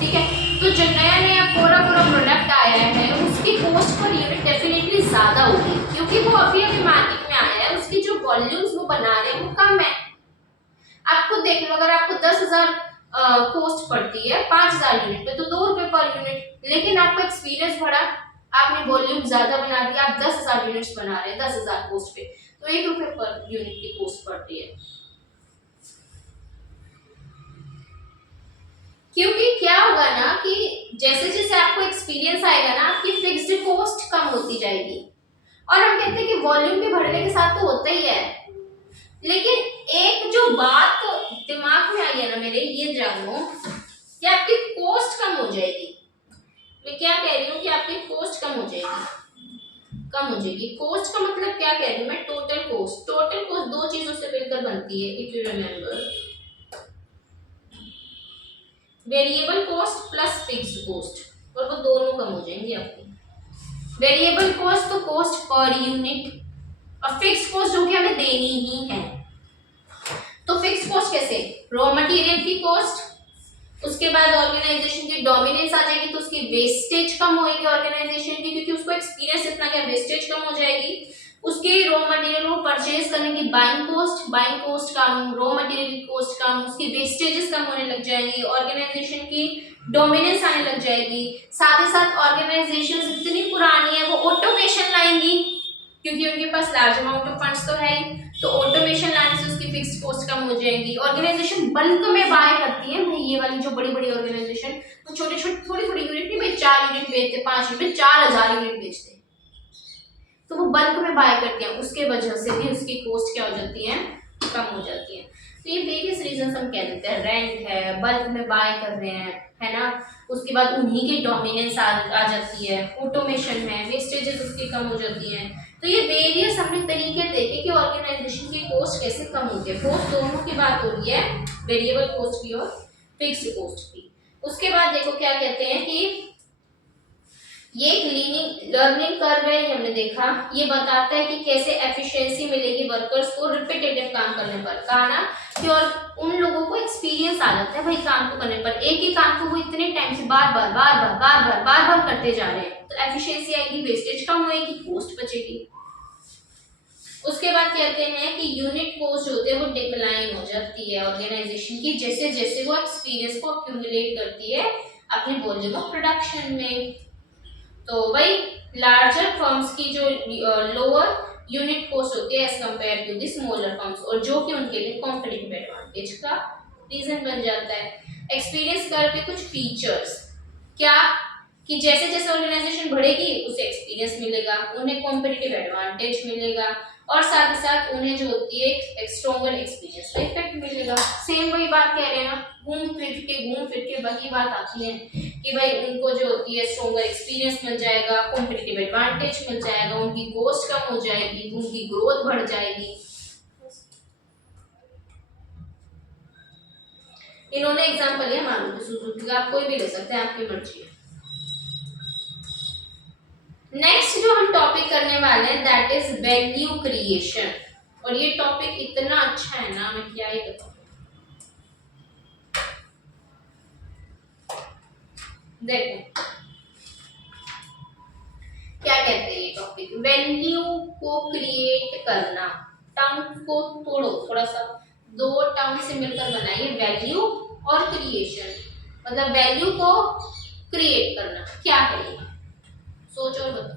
ठीक है। तो जो नया नया पूरा प्रोडक्ट आया है उसकी कॉस्ट पर यूनिट डेफिनेटली ज्यादा होगी, क्योंकि वो अभी अभी मार्केट में आया है, उसकी जो वॉल्यूम्स वो बना रहे हैं वो कम है। आपको देख लो, अगर आपको 10,000 कॉस्ट पड़ती है 5,000 यूनिट पे, तो 2 रुपए पर यूनिट। लेकिन आपका एक्सपीरियंस बढ़ा, आपने वॉल्यूम ज्यादा बना दिया, आप 10,000 यूनिट्स बना रहे हैं 10,000 कॉस्ट पे, तो 1 रुपए पर यूनिट की कॉस्ट पड़ती है। क्योंकि क्या होगा ना कि जैसे जैसे आपको एक्सपीरियंस आएगा ना, आपकी फिक्स्ड कॉस्ट कम होती जाएगी। और हम कहते हैं कि वॉल्यूम के बढ़ने के साथ तो होता ही है, लेकिन एक जो बात दिमाग में आई है ना मेरे, ये जानो कि आपकी कॉस्ट कम हो जाएगी। मैं क्या कह रही हूँ कि आपकी कॉस्ट कम हो जाएगी। कॉस्ट का मतलब क्या कह रही हूँ मैं, टोटल कॉस्ट। दो चीजों से मिलकर बनती है, if you remember, variable cost plus fixed cost, और वो दोनों कम हो जाएंगी आपकी। वेरिएबल कॉस्ट तो कॉस्ट पर यूनिट, और फिक्स्ड कॉस्ट जो कि हमें देनी ही है। तो फिक्स्ड कॉस्ट कैसे, रॉ मटेरियल की कॉस्ट, उसके बाद ऑर्गेनाइजेशन की डोमिनेंस आ जाएगी, तो उसकी वेस्टेज कम होगी ऑर्गेनाइजेशन की, क्योंकि उसको एक्सपीरियंस इतना क्या, वेस्टेज कम हो जाएगी। उसके रॉ मटेरियल को परचेज करने की बाइंग कॉस्ट कम, रॉ मटेरियल की कॉस्ट कम, उसकी वेस्टेजेस कम होने लग जाएंगी, ऑर्गेनाइजेशन की डोमिनेंस आने लग जाएगी। साथ ही साथ ऑर्गेनाइजेशन इतनी पुरानी है, वो ऑटोमेशन लाएंगी, क्योंकि उनके पास लार्ज अमाउंट ऑफ फंड्स तो है ही, तो ऑटोमेशन लाने से उसकी फिक्स्ड कॉस्ट कम हो जाएगी। ऑर्गेनाइजेशन बल्क में बाय करती है भाई, ये वाली जो बड़ी बड़ी ऑर्गेनाइजेशन, तो छोटे छोटे थोड़ी यूनिट नहीं भाई, 4 यूनिट बेचते, 5 यूनिट, 4,000 यूनिट बेचते, तो वो बल्क में बाय करते हैं, उसके वजह से भी उसकी कॉस्ट क्या हो जाती है, कम हो जाती है। तो ये वेरियस रीजन हम कह देते हैं, रेंट है, बल्क में बाय कर रहे हैं, है ना, उसके बाद उन्हीं की डोमिनेंस आ जाती है, ऑटोमेशन है, वेस्टेजेस उसकी कम हो जाती हैं, तो ये वेरियस हमने तरीके देखे कि ऑर्गेनाइजेशन की कॉस्ट कैसे कम होती है। कॉस्ट दोनों की बात हो रही है, वेरिएबल कॉस्ट की और फिक्स्ड कॉस्ट की। उसके बाद देखो क्या कहते हैं कि ये एक लर्निंग कर्व है, हमने देखा। ये बताता है कि कैसे एफिशिएंसी मिलेगी वर्कर्स को रिपीटेटिव काम करने पर। कहा ना कि और उन लोगों को एक्सपीरियंस आ जाता है भाई काम को करने पर, एक ही काम को वो इतने टाइम से बार बार करते जा रहे हैं, तो एफिशिएंसी आएगी, वेस्टेज कम होएगी, कॉस्ट बचेगी। उसके बाद कहते हैं कि यूनिट कॉस्ट होते हैं वो डिक्लाइन हो जाती है ऑर्गेनाइजेशन की, जैसे जैसे वो एक्सपीरियंस को अक्यूमुलेट करती है अपने वॉल्यूम ऑफ प्रोडक्शन में। तो भाई लार्जर फर्म्स की जो लोअर यूनिट कॉस्ट होती है as compare to the smaller firms, और जो कि उनके लिए कॉम्पिटिटिव एडवांटेज का रीजन बन जाता है। एक्सपीरियंस कर्व के कुछ फीचर्स क्या कि जैसे जैसे ऑर्गेनाइजेशन बढ़ेगी उसे एक्सपीरियंस मिलेगा, उन्हें कॉम्पिटिटिव एडवांटेज मिलेगा, और साथ ही साथ उन्हें जो होती है एक स्ट्रॉन्गर एक्सपीरियंस का इफेक्ट मिलेगा। सेम वही बात कह रहे हैं ना, घूम फिर के वही बात आती है कि भाई उनको जो होती है स्ट्रॉन्गर एक्सपीरियंस मिल जाएगा, कॉम्पिटिटिव एडवांटेज मिल जाएगा, उनकी कॉस्ट कम हो जाएगी, उनकी ग्रोथ बढ़ जाएगी। इन्होंने एग्जांपल लिया मारुति सुजुकी का, आप कोई भी ले सकते हैं, आपकी मर्जी है। नेक्स्ट जो हम टॉपिक करने वाले हैं दैट इज वैल्यू क्रिएशन, और ये टॉपिक इतना अच्छा है ना, मैं क्या ही बताऊं। देखो क्या कहते हैं ये टॉपिक, वैल्यू को क्रिएट करना। टर्म को तोड़ो थोड़ा सा, दो टर्म से मिलकर बनाइए वैल्यू और क्रिएशन। मतलब वैल्यू को क्रिएट करना क्या है ये, सोचो और बताओ।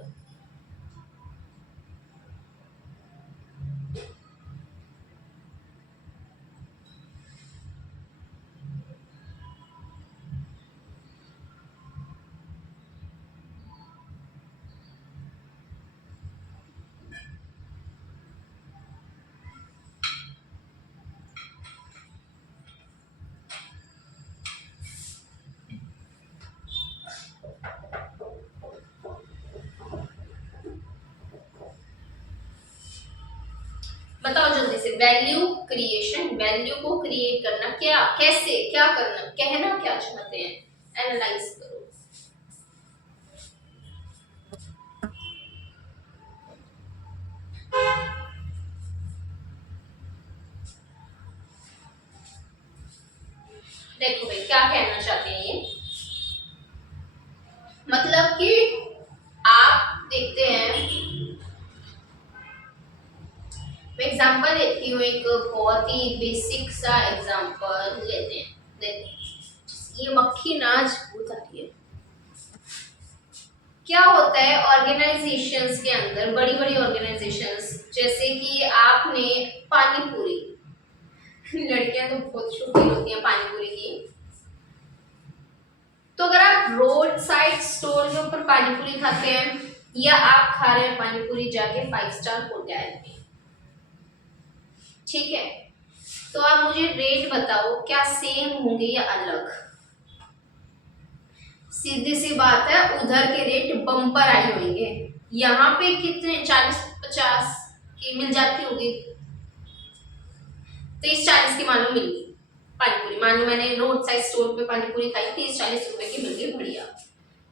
बताओ जल्दी से, वैल्यू क्रिएशन, वैल्यू को क्रिएट करना क्या, कैसे, क्या करना, कहना क्या चाहते हैं, एनालाइज करो। देखो भाई क्या कहना चाहते हैं ये, मतलब कि आप देखते हैं, मैं एग्जांपल देती हूँ, एक बहुत ही बेसिक सा एग्जांपल लेते हैं। देखो ये मक्खी नाच भूत आ रही है। क्या होता है ऑर्गेनाइजेशंस के अंदर, बड़ी बड़ी ऑर्गेनाइजेशंस, जैसे कि आपने पानी पूरी लड़कियां तो बहुत शौकीन होती हैं पानी पूरी की, तो अगर आप रोड साइड स्टोर के ऊपर पानी पूरी खाते हैं, या आप खा रहे हैं पानी पूरी जाके 5 स्टार होटल में, ठीक है, तो आप मुझे रेट बताओ क्या सेम होंगे या अलग। सीधी सी बात है, उधर के रेट बम्पर आए होंगे, यहाँ पे कितने 40-50 की मिल जाती होगी, 30-40 की मान लो मिल गई पानी पूरी, मान लो मैंने रोड साइड स्टोर पे पानी पूरी खाई, 30-40 रुपए की मिल गई, बढ़िया,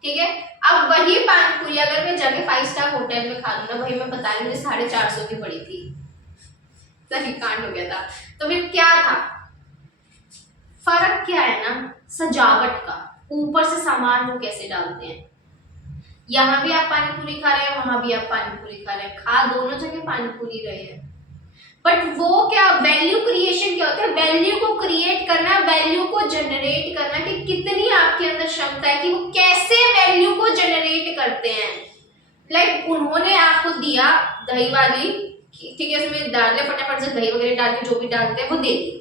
ठीक है। अब वही पानी पूरी अगर मैं जाके 5 स्टार होटल में खा लूँ ना भाई, मैं बता रही मुझे 450 की पड़ी थी, सही कांड हो गया था। तो फिर क्या था फर्क, क्या है ना, सजावट का, ऊपर से सामान वो कैसे डालते हैं। यहाँ भी आप पानी पूरी खा रहे हैं, वहां भी आप पानी पूरी खा रहे हैं, खा दोनों जगह पानी पूरी रहे हैं, बट वो क्या वैल्यू क्रिएशन क्या होता है, वैल्यू को क्रिएट करना, वैल्यू को जनरेट करना, कि कितनी आपके अंदर क्षमता है कि वो कैसे वैल्यू को जनरेट करते हैं। लाइक उन्होंने आपको दिया दही वाली, ठीक है, उसमें डाल ले फटाफट से दही वगैरह डाल के जो भी डालते हैं वो दे दी,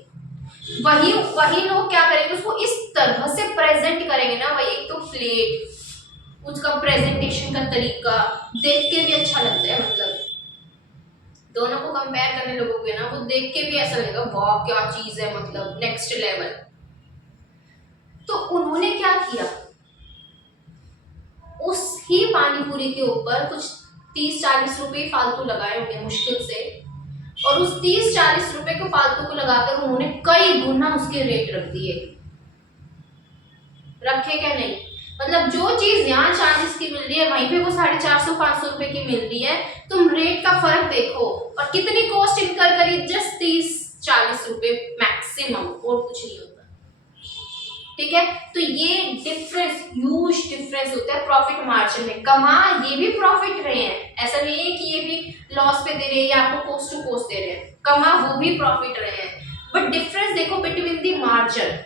वही वही लोग क्या करेंगे उसको इस तरह से प्रेजेंट करेंगे ना, वही एक तो प्लेट, उसका प्रेजेंटेशन का तरीका देख के भी अच्छा लगता है, मतलब दोनों को कंपेयर करने लोगों के ना, वो देख के भी ऐसा लगेगा वाह क्या चीज है, मतलब नेक्स्ट लेवल। तो उन्होंने क्या किया, उस ही पानी पूरी के ऊपर कुछ 30-40 रुपए फालतू लगाए होंगे मुश्किल से, और उस 30-40 रुपए को फालतू को लगाकर उन्होंने कई गुना उसके रेट रख दिए। रखे क्या नहीं, मतलब जो चीज यहाँ 40 की मिल रही है वहीं पे वो 450-500 रुपए की मिल रही है। तुम रेट का फर्क देखो, और कितनी कॉस्ट इनकर करी, जस्ट 30-40 रुपए मैक्सिमम, और कुछ नहीं होता। ठीक है, तो ये डिफरेंस, ह्यूज डिफरेंस होता है प्रॉफिट मार्जिन में। कमा ये भी प्रॉफिट रहे हैं, ऐसा नहीं है कि ये भी लॉस पे दे रहे हैं या आपको कोस्ट टू कोस्ट दे रहे हैं, कमा वो भी प्रॉफिट रहे हैं। बट डिफरेंस देखो बिटवीन दी मार्जिन,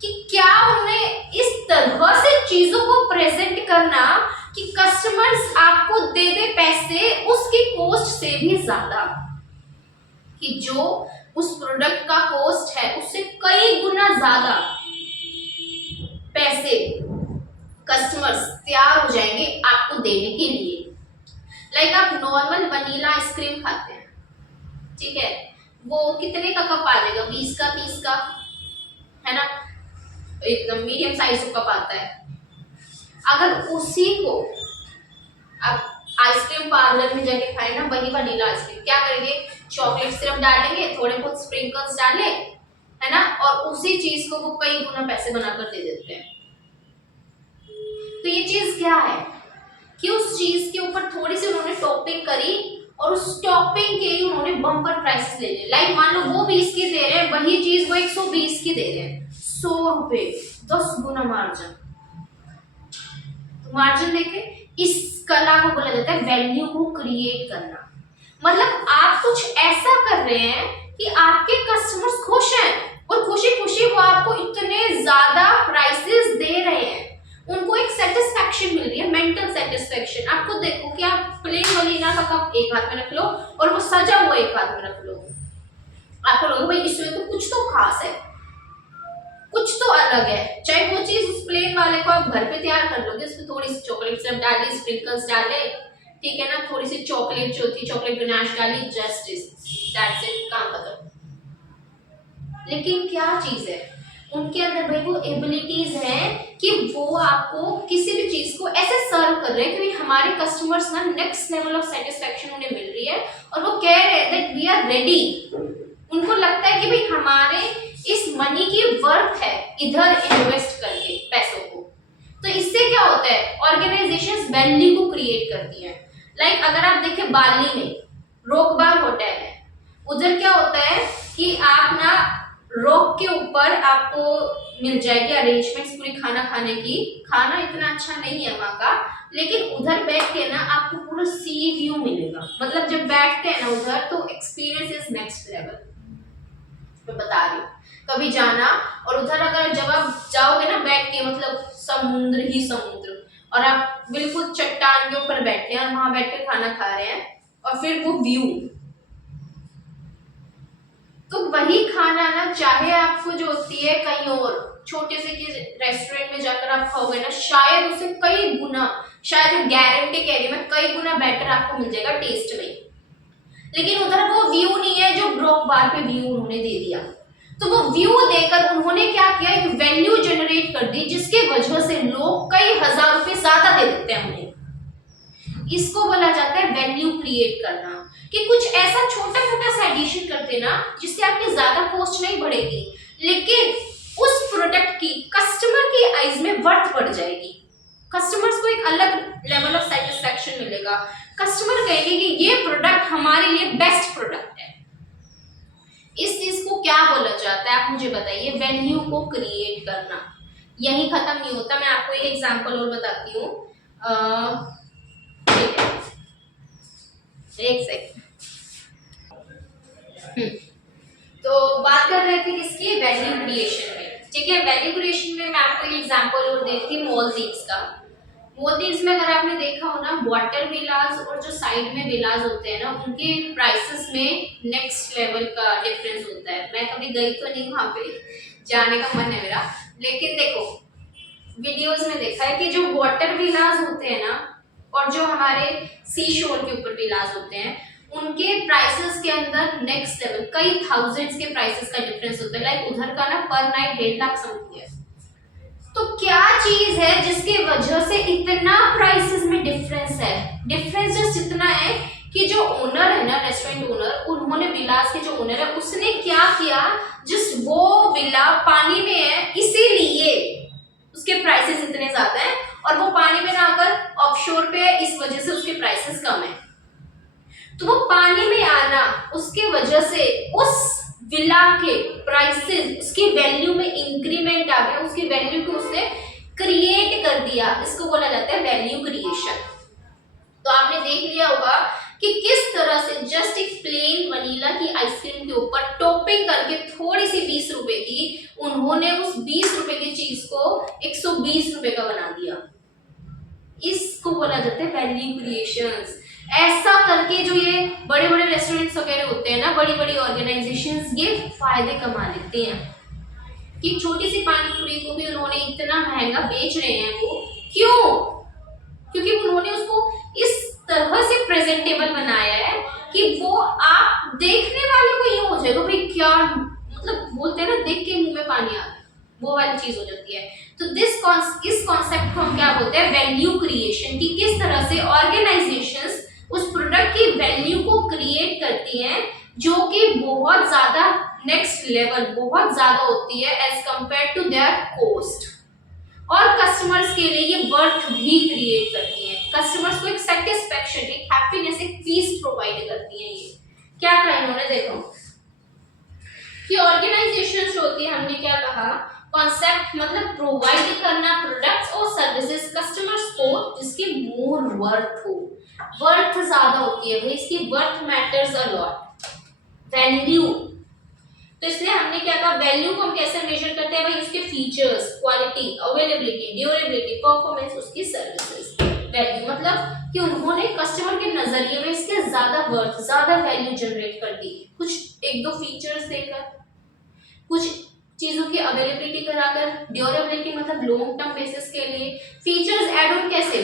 कि क्या उन्हें इस तरह से चीजों को प्रेजेंट करना कि कस्टमर्स आपको दे दे पैसे उसकी कॉस्ट से भी ज्यादा, कि जो उस प्रोडक्ट का कॉस्ट है उससे कई गुना ज्यादा पैसे कस्टमर्स तैयार हो जाएंगे आपको देने के लिए। लाइक आप नॉर्मल वनीला आइसक्रीम खाते हैं, ठीक है, वो कितने का कप आ जाएगा, 20 का 30 का, है ना, एकदम मीडियम साइज का कप आता है। अगर उसी को आप आइसक्रीम पार्लर में जाके खाए ना, वही वनीला आइसक्रीम, क्या करेंगे, चॉकलेट सिरप डालेंगे, थोड़े बहुत स्प्रिंकल्स डाले, है ना, और उसी चीज को वो कई गुना पैसे बनाकर दे देते हैं। तो ये चीज क्या है कि उस चीज के ऊपर थोड़ी सी उन्होंने टॉपिंग करी, और उस टॉपिंग के ही उन्होंने बम्पर प्राइसेस ले लिए। लाइक मान लो वो 20 की दे रहे हैं, वही चीज वो 120 की दे रहे हैं, 100 रुपए, 10 गुना मार्जिन। तो मार्जिन देखे, इस कला को बोला जाता है वैल्यू को क्रिएट करना। मतलब आप कुछ ऐसा कर रहे हैं कि आपके कस्टमर्स खुश हैं, और खुशी खुशी वो आपको इतने ज्यादा प्राइसेस दे रहे हैं, उनको एक सेटिस्फैक्शन मिल रही है, मेंटल सेटिस्फैक्शन। आपको देखो कि आप प्लेन वनीला का कप एक हाथ में रख लो और वो सजा हुआ एक हाथ में रख लो, आपको लगेगा भाई इसमें तो कुछ तो खास है, कुछ तो अलग है। चाहे वो चीज उस प्लेन वाले को आप घर पे तैयार कर लोगे, उसमें थोड़ी सी चॉकलेट सिरप डाली, स्प्रिंकल्स डाले, ठीक है ना, थोड़ी सी चॉकलेट जो थी चॉकलेट गनाश डाली, जस्ट दैट्स इट, काम खत्म। लेकिन क्या चीज है उनके अंदर, भाई वो एबिलिटीज हैं कि वो आपको किसी भी चीज को ऐसे सर्व कर रहे हैं कि हमारे कस्टमर्स ना नेक्स्ट लेवल ऑफ सेटिस्फैक्शन उन्हें मिल रही है, और वो कह रहे हैं दैट वी आर रेडी। उनको लगता है कि भाई हमारे इस मनी की वर्थ है इधर इन्वेस्ट करके पैसों को। तो इससे क्या होता है, ऑर्गेनाइजेशंस वैल्यू को क्रिएट करती हैं। लाइक अगर आप देखें बाली में रोकबार होटल है, उधर क्या होता है कि आप ना रॉक के ऊपर आपको मिल जाएगी अरेंजमेंट्स पूरी खाना खाने की। खाना इतना अच्छा नहीं है वहाँ का, लेकिन उधर बैठ के ना आपको पूरा सी व्यू मिलेगा। मतलब जब बैठते हैं ना उधर तो एक्सपीरियंस इज नेक्स्ट लेवल। मैं बता रही हूँ, कभी जाना, और उधर अगर जब आप जाओगे ना बैठ के, मतलब समुद्र ही समुद्र, और आप बिल्कुल चट्टान के ऊपर बैठे हैं और वहां बैठ के खाना खा रहे हैं, और फिर वो व्यू, तो वही खाना ना चाहे आपको जो होती है कहीं और छोटे से रेस्टोरेंट में जाकर आप खाओगे ना, शायद उससे कई गुना, शायद गारंटी कह रही मैं, कई गुना बेटर आपको मिल जाएगा टेस्ट में। लेकिन उधर वो व्यू नहीं है जो ब्रोक बार पे व्यू उन्होंने दे दिया। तो वो व्यू देकर उन्होंने क्या किया, एक वैल्यू जनरेट कर दी, जिसके वजह से लोग कई हजार रुपए ज्यादा दे देते हैं उन्हें। इसको बोला जाता है वैल्यू क्रिएट करना, कि कुछ ऐसा छोटा छोटा सा एडिशन कर देना जिससे आपकी ज्यादा कॉस्ट नहीं बढ़ेगी, लेकिन उस प्रोडक्ट की कस्टमर की आइज में वर्थ बढ़ जाएगी। कस्टमर्स को एक अलग लेवल ऑफ सेटिस्फैक्शन मिलेगा। कस्टमर कहेंगे कि ये प्रोडक्ट हमारे लिए बेस्ट प्रोडक्ट है। इस चीज को क्या बोला जाता है आप मुझे बताइए, वैल्यू को क्रिएट करना। यही खत्म नहीं होता, मैं आपको एक एग्जांपल और बताती हूँ। ठीक है, एक सेकंड। तो बात कर रहे थे किसकी, वैल्यू क्रिएशन में। ठीक है, वैल्यू क्रिएशन में मैं आपको एक एग्जांपल और देती हूँ मॉलदीव्स का। मॉलदीव्स में अगर आपने देखा हो ना, वाटर विलास और जो साइड में विलास होते हैं ना, उनके प्राइसेस में नेक्स्ट लेवल का डिफरेंस होता है। मैं कभी गई तो नहीं, वहां पे जाने का मन है मेरा, लेकिन देखो वीडियोस में देखा है कि जो वाटर विलास होते हैं ना, और जो हमारे सी शोर के ऊपर विलास होते हैं, उनके प्राइसेस के अंदर नेक्स्ट लेवल कई थाउजेंड्स के प्राइसेस का डिफरेंस होता है। लाइक उधर का ना पर नाइट 1.5 लाख समथिंग है। तो क्या चीज है जिसकी वजह से इतना प्राइसेस में डिफरेंस है? डिफरेंस जस्ट इतना है कि जो ओनर है ना, रेस्टोरेंट ओनर, उन्होंने विलास के जो ओनर है उसने क्या किया, जस्ट वो विला पानी में है इसीलिए उसके प्राइसेस इतने ज्यादा हैं, और वो पानी में ना आकर ऑफशोर पे है, इस वजह से उसके प्राइसेस कम है। तो वो पानी में आना उसके वजह से उस विला के प्राइसेस, उसकी वैल्यू में इंक्रीमेंट आ गया, उसकी वैल्यू को उसने क्रिएट कर दिया। इसको बोला जाता है वैल्यू क्रिएशन। तो आपने देख लिया होगा कि किस तरह से जस्ट एक प्लेन वनीला की आइसक्रीम के ऊपर टॉपिंग करके थोड़ी सी 20 रुपए की, उन्होंने उस 20 रुपए की चीज को 120 रुपए का बना दिया। इसको बोला जाता है वैल्यू क्रिएशंस। ऐसा करके जो ये बड़े बड़े रेस्टोरेंट्स वगैरह होते हैं ना, बड़ी बड़ी ऑर्गेनाइजेशंस, ये फायदे कमा लेते हैं कि छोटी सी पानी पूरी को भी उन्होंने इतना महंगा बेच रहे हैं। वो क्यों? क्योंकि उन्होंने उसको इस तरह से प्रेजेंटेबल बनाया है कि वो आप देखने वाले को यूं हो जाएगा भाई क्या, मतलब बोलते हैं ना देख के मुंह में पानी आ गया, वो वाली चीज हो जाती है। तो इस कॉन्सेप्ट को हम क्या बोलते हैं, वैल्यू क्रिएशन, कि किस तरह से ऑर्गेनाइजेशंस उस प्रोडक्ट की वैल्यू को क्रिएट करती हैं जो कि बहुत ज्यादा नेक्स्ट लेवल, बहुत ज्यादा होती है as compare to their cost, और कस्टमर्स के लिए ये वर्थ भी क्रिएट करती हैं। कस्टमर्स को एक सेटिस्फैक्शन, एक हैप्पीनेस, एक पीस प्रोवाइड करती हैं। ये क्या कहा इन्होंने, देखो कि ऑर्गेनाइजेशंस होती है, हमने क्या कहा, कॉन्सेप्ट मतलब प्रोवाइड करना प्रोडक्ट्स और सर्विसेज कस्टमर्स को जिसकी मोर वर्थ हो, वर्थ ज्यादा होती है भाई, इसकी worth matters a lot, value. तो इसलिए हमने क्या कहा, वैल्यू को हम कैसे मेजर करते हैं भाई, उसके features, quality, availability, durability, performance, उसकी सर्विसेज। वैल्यू मतलब कि उन्होंने कस्टमर के नजरिए में इसके ज्यादा वर्थ, ज्यादा वैल्यू जनरेट कर दी, कुछ एक दो फीचर्स देकर, कुछ चीजों की अवेलेबिलिटी कराकर, ड्यूरेबिलिटी मतलब लॉन्ग टर्म बेसिस के लिए, फीचर्स ऐड ऑन कैसे,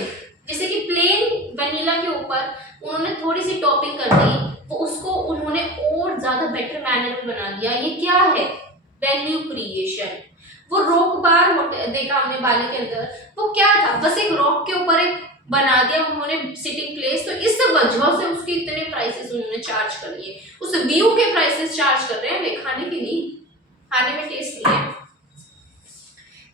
जैसे कि प्लेन वनीला के ऊपर उन्होंने थोड़ी सी टॉपिंग कर दी, तो उसको उन्होंने और ज्यादा बेटर मैनर में बना दिया। ये क्या है, वैल्यू क्रिएशन। वो रॉक बार देखा हमने बाली के अंदर, वो क्या था, बस एक रॉक के ऊपर एक बना दिया उन्होंने सिटिंग प्लेस, तो इस वजह से उसके इतने प्राइसेस उन्होंने चार्ज कर लिए, उस व्यू के प्राइसेस चार्ज कर रहे हैं, वे खाने के लिए, खाने में टेस्ट नहीं है।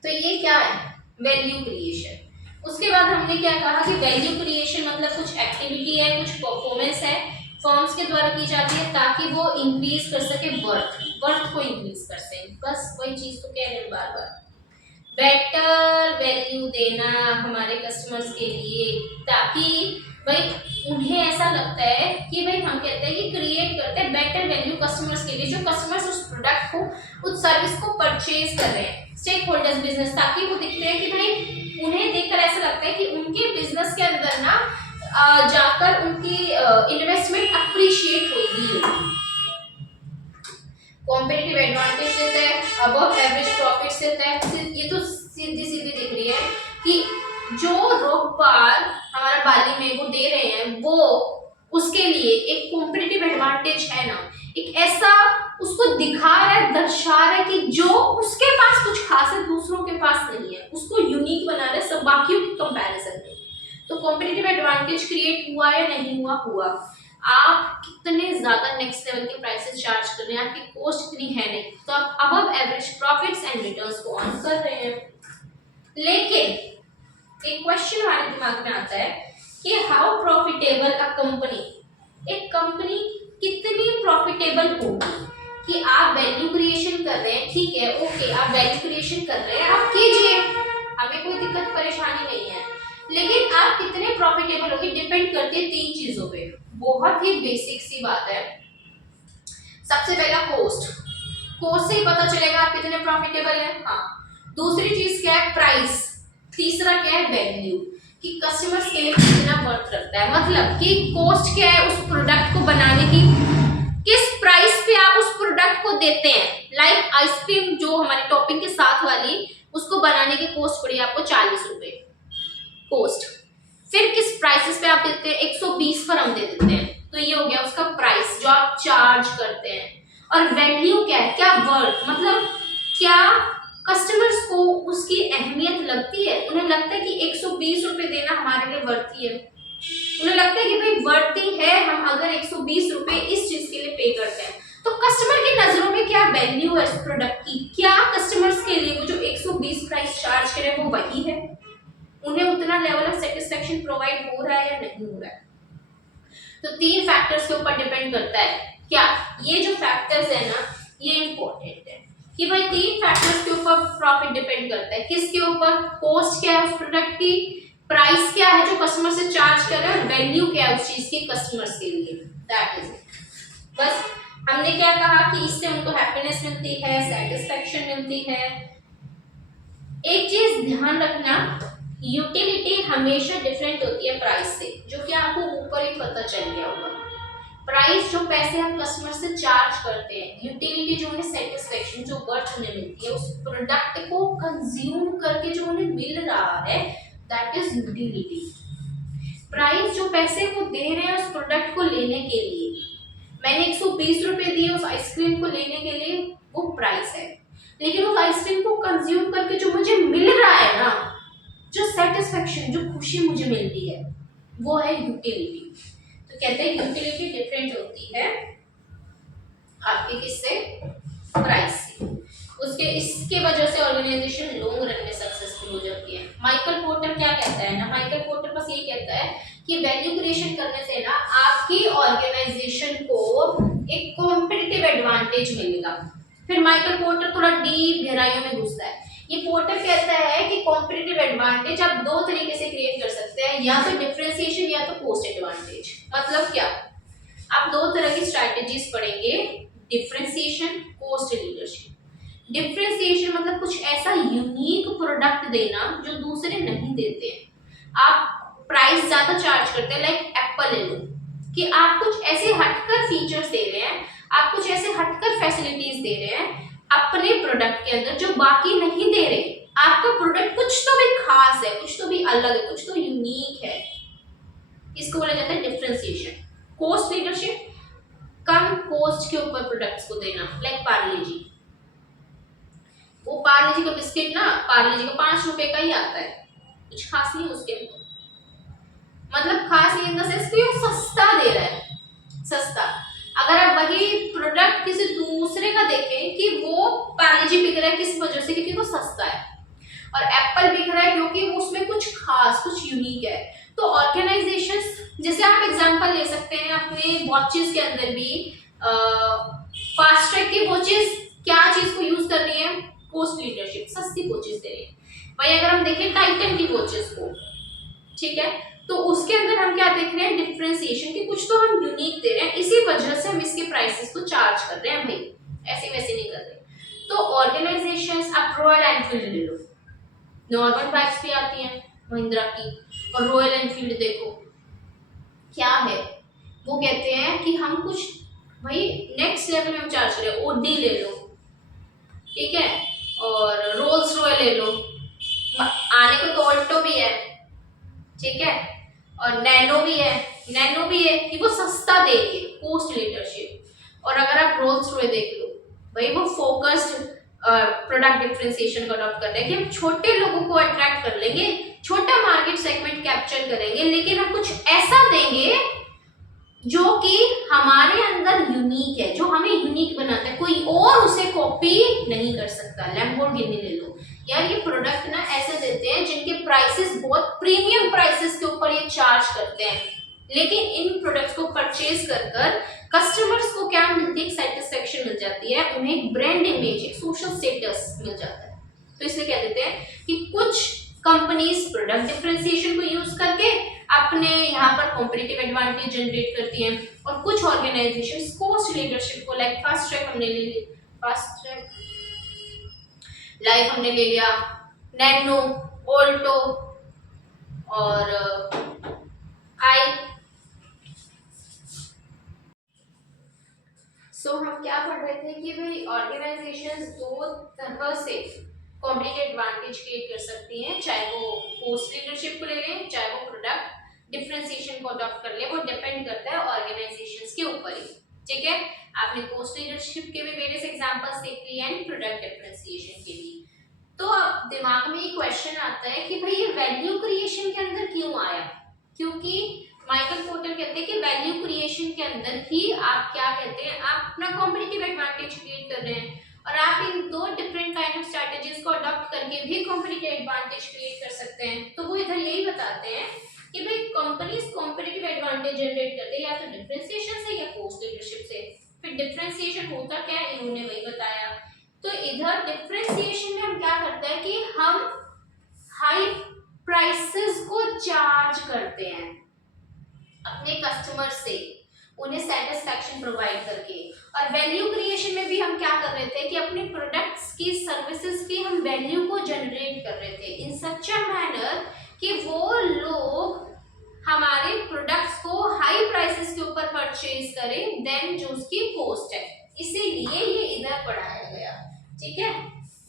तो ये क्या है, वैल्यू क्रिएशन। उसके बाद हमने क्या कहा कि वैल्यू क्रिएशन मतलब कुछ एक्टिविटी है, कुछ परफॉर्मेंस है, फर्म्स के द्वारा की जाती है ताकि वो इंक्रीज कर सके वर्थ को इंक्रीज कर सके। बस वही चीज तो कह रहे हैं बार बार, बेटर वैल्यू देना हमारे कस्टमर्स के लिए, ताकि भाई उन्हें ऐसा लगता है कि भाई हम कहते हैं कि क्रिएट करते हैं बेटर वैल्यू कस्टमर्स के लिए, जो कस्टमर्स उस प्रोडक्ट को, उस सर्विस को परचेज कर रहे हैं, स्टेक होल्डर्स बिजनेस, ताकि वो दिखते हैं कि भाई उन्हें देखकर ऐसा लगता है कि उनके बिजनेस के अंदर ना जाकर उनकी इन्वेस्टमेंट अप्रिशिएट होगी। कॉम्पिटिटिव एडवांटेज देता है, अबव एवरेज प्रॉफिट्स देता है। ये तो सीधी सीधी दिख रही है कि जो रोकबार हमारा बाली में वो दे रहे हैं, वो उसके लिए एक कॉम्पिटिटिव एडवांटेज है ना, एक ऐसा उसको दिखा रहा है, दर्शा रहा है कि जो उसके पास कुछ खास है दूसरों के पास नहीं है, उसको यूनिक बना रहा है सब बाकियों की कंपैरिजन में। तो कॉम्पिटिटिव एडवांटेज क्रिएट हुआ या नहीं हुआ, हुआ। आप कितने ज्यादा नेक्स्ट लेवल के प्राइसेस चार्ज कर रहे हैं, आपकी कॉस्ट इतनी है नहीं, तो आप above average profits and returns को अर्न कर रहे हैं। लेकिन एक क्वेश्चन हमारे दिमाग में आता है कि हाउ प्रॉफिटेबल अ कंपनी, एक कंपनी कितनी प्रॉफिटेबल होगी, कि आप वैल्यू क्रिएशन कर रहे हैं, ठीक है, ओके, आप वैल्यू क्रिएशन कर रहे हैं, आप कीजिए, हमें कोई दिक्कत परेशानी नहीं है, लेकिन आप कितने प्रॉफिटेबल होगी डिपेंड करती है 3 चीजों पे। बहुत ही बेसिक सी बात है। सबसे पहला कॉस्ट, कॉस्ट से ही पता चलेगा आप कितने प्रॉफिटेबल हैं। हाँ, दूसरी चीज क्या है, प्राइस। तीसरा क्या है, वैल्यू, कि कस्टमर्स के लिए कितना वर्थ रखता है, मतलब कि कॉस्ट क्या है उस प्रोडक्ट को बनाने की, किस प्राइस पे आप उस प्रोडक्ट को देते हैं। लाइक आइसक्रीम जो हमारी टॉपिंग के साथ वाली, उसको बनाने की कॉस्ट पड़ी आपको 40 रुपए कॉस्ट, फिर किस प्राइसेस पे आप देते हैं, 120 पर हम दे देते हैं, तो ये हो गया उसका प्राइस जो आप चार्ज करते हैं। और वैल्यू क्या है, क्या वर्थ, मतलब क्या कस्टमर्स को उसकी अहमियत लगती है, उन्हें लगता है कि 120 रुपए देना हमारे लिए वर्थ ही है। उन्हें लगता है कि भाई वर्दी है हम अगर 120 रुपए इस चीज के लिए पे करते हैं। तो कस्टमर की नजरों में क्या वैल्यू है इस प्रोडक्ट की, क्या कस्टमर्स के लिए वो जो 120 प्राइस चार्ज करे वो वही है, उन्हें उतना लेवल ऑफ सेटिस्फेक्शन प्रोवाइड हो रहा है या नहीं हो रहा है। तो 3 फैक्टर्स के ऊपर डिपेंड करता है। क्या ये जो फैक्टर्स है ना ये इंपॉर्टेंट है कि भाई 3 फैक्टर्स के ऊपर प्रॉफिट डिपेंड करता है। किसके ऊपर? कॉस्ट क्या है उस प्रोडक्ट की, प्राइस क्या है जो कस्टमर से चार्ज कर रहे हैं, और वैल्यू क्या है उस चीज की कस्टमर्स के लिए। That is it. बस हमने क्या कहा कि इससे उनको हैप्पीनेस मिलती है, सेटिस्फेक्शन मिलती है। एक चीज ध्यान रखना, यूटिलिटी हमेशा डिफरेंट होती है प्राइस से, जो कि आपको ऊपर ही पता चल गया होगा। प्राइस जो पैसे हम कस्टमर से चार्ज करते हैं, यूटिलिटी जो उन्हें सेटिस्फेक्शन जो वर्थ उन्हें मिलती है उस प्रोडक्ट को कंज्यूम करके जो उन्हें मिल रहा है, दैट इज यूटिलिटी। प्राइस जो पैसे वो दे रहे हैं उस प्रोडक्ट को लेने के लिए, मैंने 120 रुपए दिए उस आइसक्रीम को लेने के लिए, वो प्राइस है। लेकिन उस आइसक्रीम को कंज्यूम करके जो मुझे मिल रहा है ना, जो सेटिस्फेक्शन जो खुशी मुझे मिलती है, वो है यूटिलिटी। तो कहते हैं यूटिलिटी डिफरेंट होती है आपके किससे? प्राइस से। उसके इसके वजह से ऑर्गेनाइजेशन लॉन्ग रन में सक्सेसफुल हो जाती है। माइकल पोर्टर क्या कहता है ना, माइकल पोर्टर बस ये कहता है कि वैल्यू क्रिएशन करने से ना आपकी ऑर्गेनाइजेशन को एक कॉम्पिटिटिव एडवांटेज मिलेगा। फिर माइकल पोर्टर थोड़ा डीप गहराइयों में घुसता है। ये पोर्टर कहता है कि कॉम्पिटिटिव एडवांटेज आप 2 तरीके से क्रिएट कर सकते हैं, या तो डिफरेंशिएशन या तो कॉस्ट एडवांटेज। मतलब क्या, आप 2 तरह की स्ट्रैटेजीज पढ़ेंगे, डिफरेंशिएशन, कॉस्ट लीडरशिप। डिफरेंशिएशन मतलब कुछ ऐसा यूनिक प्रोडक्ट देना जो दूसरे नहीं देते हैं। आप प्राइस ज्यादा चार्ज करते हैं, लाइक एप्पल ले लो, कि आप कुछ ऐसे हटकर फीचर्स दे रहे हैं, आप कुछ ऐसे हटकर फैसिलिटीज दे रहे हैं अपने प्रोडक्ट के अंदर जो बाकी नहीं दे रहे। आपका प्रोडक्ट कुछ तो भी खास है, कुछ तो भी अलग है, कुछ तो यूनिक है, इसको बोला जाता है डिफरेंशिएशन। कॉस्ट लीडरशिप, कम कॉस्ट के ऊपर प्रोडक्ट्स को देना, लाइक पार्ले जी। वो पार्ले जी का बिस्किट ना, पार्ले जी का 5 रुपए का ही आता है, कुछ खास नहीं उसके अंदर, मतलब खास नहीं इन द सेंस कि वो सस्ता दे रहा है, सस्ता। अगर आप वही प्रोडक्ट किसी दूसरे का देखें कि वो पार्ले जी बिक रहा है किस वजह से, क्योंकि वो सस्ता है, और एप्पल बिक रहा है क्योंकि उसमें कुछ खास, कुछ यूनिक है। तो ऑर्गेनाइजेशंस, जैसे आप एग्जांपल ले सकते हैं अपने वॉचेस के अंदर भी, फास्ट ट्रैक की वॉचेस क्या चीज को यूज कर रही है? कॉस्ट लीडरशिप, सस्ती वॉचेस दे रही है। वही अगर हम देखें टाइटन की वॉचेस को, ठीक है, तो उसके अंदर हम क्या देख रहे हैं? डिफरेंशिएशन, कि कुछ तो हम यूनिक दे रहे हैं, इसी वजह से हम इसके प्राइसेस को चार्ज कर रहे हैं, भाई ऐसे वैसे नहीं कर रहे। तो ऑर्गेनाइजेशंस, आप रॉयल एनफील्ड ले लो, नॉर्मल बाइक्स भी आती हैं महिंद्रा की, और रॉयल एनफील्ड देखो क्या है, वो कहते हैं कि हम कुछ भाई नेक्स्ट लेवल में हम चार्ज करें। ओडी ले लो, ठीक है, और रोल्स रॉयल ले लो, आने को तो ऑल्टो भी है, ठीक है, और नैनो भी है, नैनो भी है कि वो सस्ता देगी, कॉस्ट लीडरशिप। और अगर आप रोल्स रॉय देख लो, भाई वो फोकस्ड प्रोडक्ट डिफरेंशिएशन को अडॉप्ट कर रहे हैं कि हम छोटे लोगों को अट्रैक्ट कर लेंगे, छोटा मार्केट सेगमेंट कैप्चर करेंगे, लेकिन हम कुछ ऐसा देंगे जो कि हमारे अंदर यूनिक है, जो हमें यूनिक बनाता है, कोई और उसे कॉपी नहीं कर सकता। लैम्बोर्गिनी ले लो यार, ये प्रोडक्ट ना ऐसे देते हैं जिनके प्राइसेस बहुत प्रीमियम प्राइसेस के ऊपर ये चार्ज करते हैं, लेकिन इन प्रोडक्ट्स को परचेज कर कर कस्टमर्स को क्या मिलती है? सेटिस्फेक्शन मिल जाती है, उन्हें एक ब्रांड इमेज, एक सोशल स्टेटस मिल जाता है। तो इसलिए क्या देते हैं कि कुछ कंपनीज प्रोडक्ट डिफरेंशिएशन को यूज करके अपने यहाँ पर कॉम्पिटिटिव एडवांटेज जनरेट करती हैं, और कुछ ऑर्गेनाइजेशंस कॉस्ट लीडरशिप को, लाइक फास्ट ट्रैक हमने ले ली, फास्ट ट्रैक लाइफ हमने ले लिया, नैनो, ऑल्टो और आई। सो हम क्या पढ़ रहे थे कि भाई ऑर्गेनाइजेशंस 2 तरह से कॉम्पिटिटिव एडवांटेज क्रिएट कर सकती हैं, चाहे वो कॉस्ट लीडरशिप को ले लें, चाहे वो प्रोडक्ट डिफरेंशिएशन को अडॉप्ट कर ले, वो डिपेंड करता है ऑर्गेनाइजेशंस के ऊपर ही, ठीक है। आपने कॉस्ट लीडरशिप के भी वेरियस एग्जांपल्स देख लिए एंड प्रोडक्ट डिफरेंशिएशन के भी। तो अब दिमाग में एक क्वेश्चन आता है कि भाई ये वैल्यू क्रिएशन के अंदर क्यों आया? क्योंकि माइकल पोर्टर कहते हैं कि वैल्यू क्रिएशन के अंदर ही आप क्या कहते हैं, आप अपना कॉम्पिटिटिव एडवांटेज क्रिएट कर रहे हैं, और आप इन दो डिफरेंट काइंड ऑफ स्ट्रेटजीज को अडॉप्ट करके भी कॉम्पिटिटिव एडवांटेज क्रिएट कर सकते हैं। तो वो इधर यही बताते हैं कि भाई कंपनीज कॉम्पिटिटिव एडवांटेज जनरेट करते हैं या तो डिफरेंशिएशन से या कोस्ट लीडरशिप से। फिर डिफरेंशिएशन होता क्या है, इन्होंने वही बताया। तो इधर डिफरेंशिएशन में हम क्या करते हैं कि हम हाई प्राइसेस को चार्ज करते हैं अपने कस्टमर से, उन्हें सेटिस्फैक्शन प्रोवाइड करके। और वैल्यू क्रिएशन में भी हम क्या कर रहे थे कि अपने प्रोडक्ट्स की, सर्विसेज की हम वैल्यू को जनरेट कर रहे थे इन सच अ मैनर कि वो लोग हमारे प्रोडक्ट्स को हाई प्राइसेस के ऊपर परचेज करें देन जो उसकी कॉस्ट है। इसीलिए ये इधर पढ़ाया गया, ठीक है।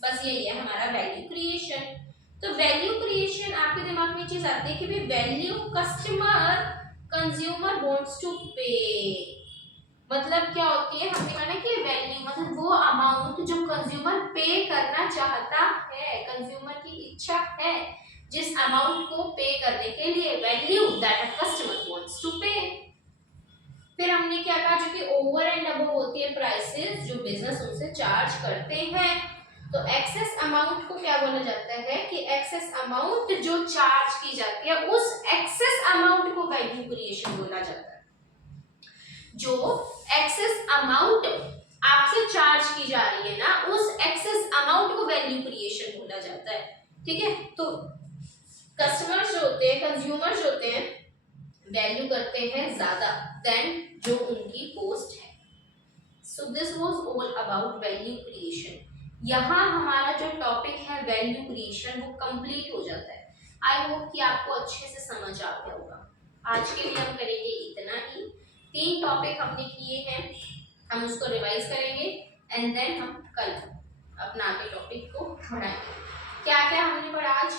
बस यही है हमारा वैल्यू क्रिएशन। तो वैल्यू क्रिएशन आपके दिमाग में चीज आती है कि भाई value customer consumer wants to pay, मतलब क्या होती है, हमने कहा ना कि वैल्यू मतलब वो अमाउंट जो कंज्यूमर पे करना चाहता है, कंज्यूमर की इच्छा है जिस अमाउंट को पे करने के लिए, value that a customer wants to pay. फिर हमने क्या कहा, जो कि ओवर एंड अबव होती है प्राइसेस जो बिजनेस उनसे चार्ज करते हैं। तो एक्सेस अमाउंट को क्या बोला जाता है कि एक्सेस अमाउंट जो चार्ज की जाती है उस एक्सेस अमाउंट को वैल्यू क्रिएशन बोला जाता है। जो एक्सेस अमाउंट आपसे चार्ज की जा रही है ना, उस एक्सेस अमाउंट को वैल्यू क्रिएशन बोला जाता है, ठीक है। तो कस्टमर्स जो होते हैं, कंज्यूमर्स होते हैं, वैल्यू करते हैं ज्यादा देन जो उनकी कॉस्ट है। So this was all about value creation. यहाँ हमारा जो टॉपिक है वैल्यू क्रिएशन वो कंप्लीट हो जाता है। आई होप कि आपको अच्छे से समझ आ गया होगा। आज के लिए हम करेंगे इतना ही। 3 टॉपिक हमने किए हैं, हम उसको रिवाइज करेंगे एंड देन हम कल अपना आगे टॉपिक को बढ़ाएंगे। क्या क्या हमने पढ़ा आज?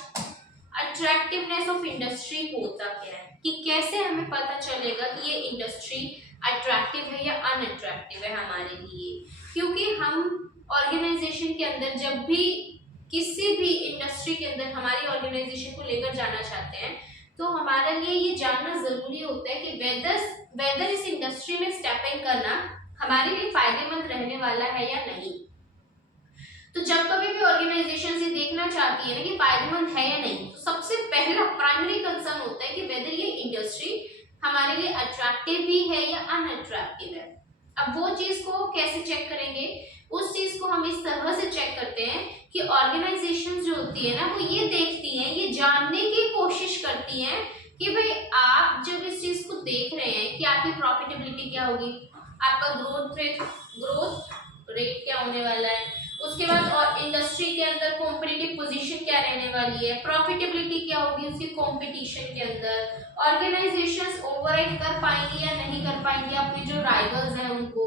अट्रैक्टिवनेस ऑफ इंडस्ट्री होता क्या है, कि कैसे हमें पता चलेगा कि ये इंडस्ट्री अट्रैक्टिव है या अनअट्रैक्टिव है हमारे लिए। क्योंकि हम ऑर्गेनाइजेशन के अंदर जब भी किसी भी इंडस्ट्री के अंदर हमारी ऑर्गेनाइजेशन को लेकर जाना चाहते हैं तो हमारे लिए ये जानना जरूरी होता है कि वेदर इस इंडस्ट्री में स्टेपिंग करना हमारे लिए फायदेमंद रहने वाला है या नहीं। तो जब कभी भी ऑर्गेनाइजेशन ये देखना चाहती है ना कि फायदेमंद है या नहीं, तो सबसे पहला प्राइमरी कंसर्न होता है कि वेदर ये इंडस्ट्री हमारे लिए अट्रैक्टिव भी है या अनअट्रैक्टिव है। अब वो चीज को कैसे चेक करेंगे? उस चीज को हम इस तरह से चेक करते हैं कि ऑर्गेनाइजेशन जो होती है ना वो ये देखती हैं, ये जानने की कोशिश करती हैं कि भाई आप जब इस चीज को देख रहे हैं कि आपकी प्रॉफिटेबिलिटी क्या होगी, आपका ग्रोथ रेट क्या होने वाला है, उसके बाद और इंडस्ट्री के अंदर कॉम्पिटिटिव पोजीशन क्या रहने वाली है, प्रॉफिटेबिलिटी क्या होगी उसकी कंपटीशन के अंदर, ऑर्गेनाइजेशंस ओवरराइड कर पाएंगी या नहीं कर पाएंगी अपने जो राइवल्स हैं उनको।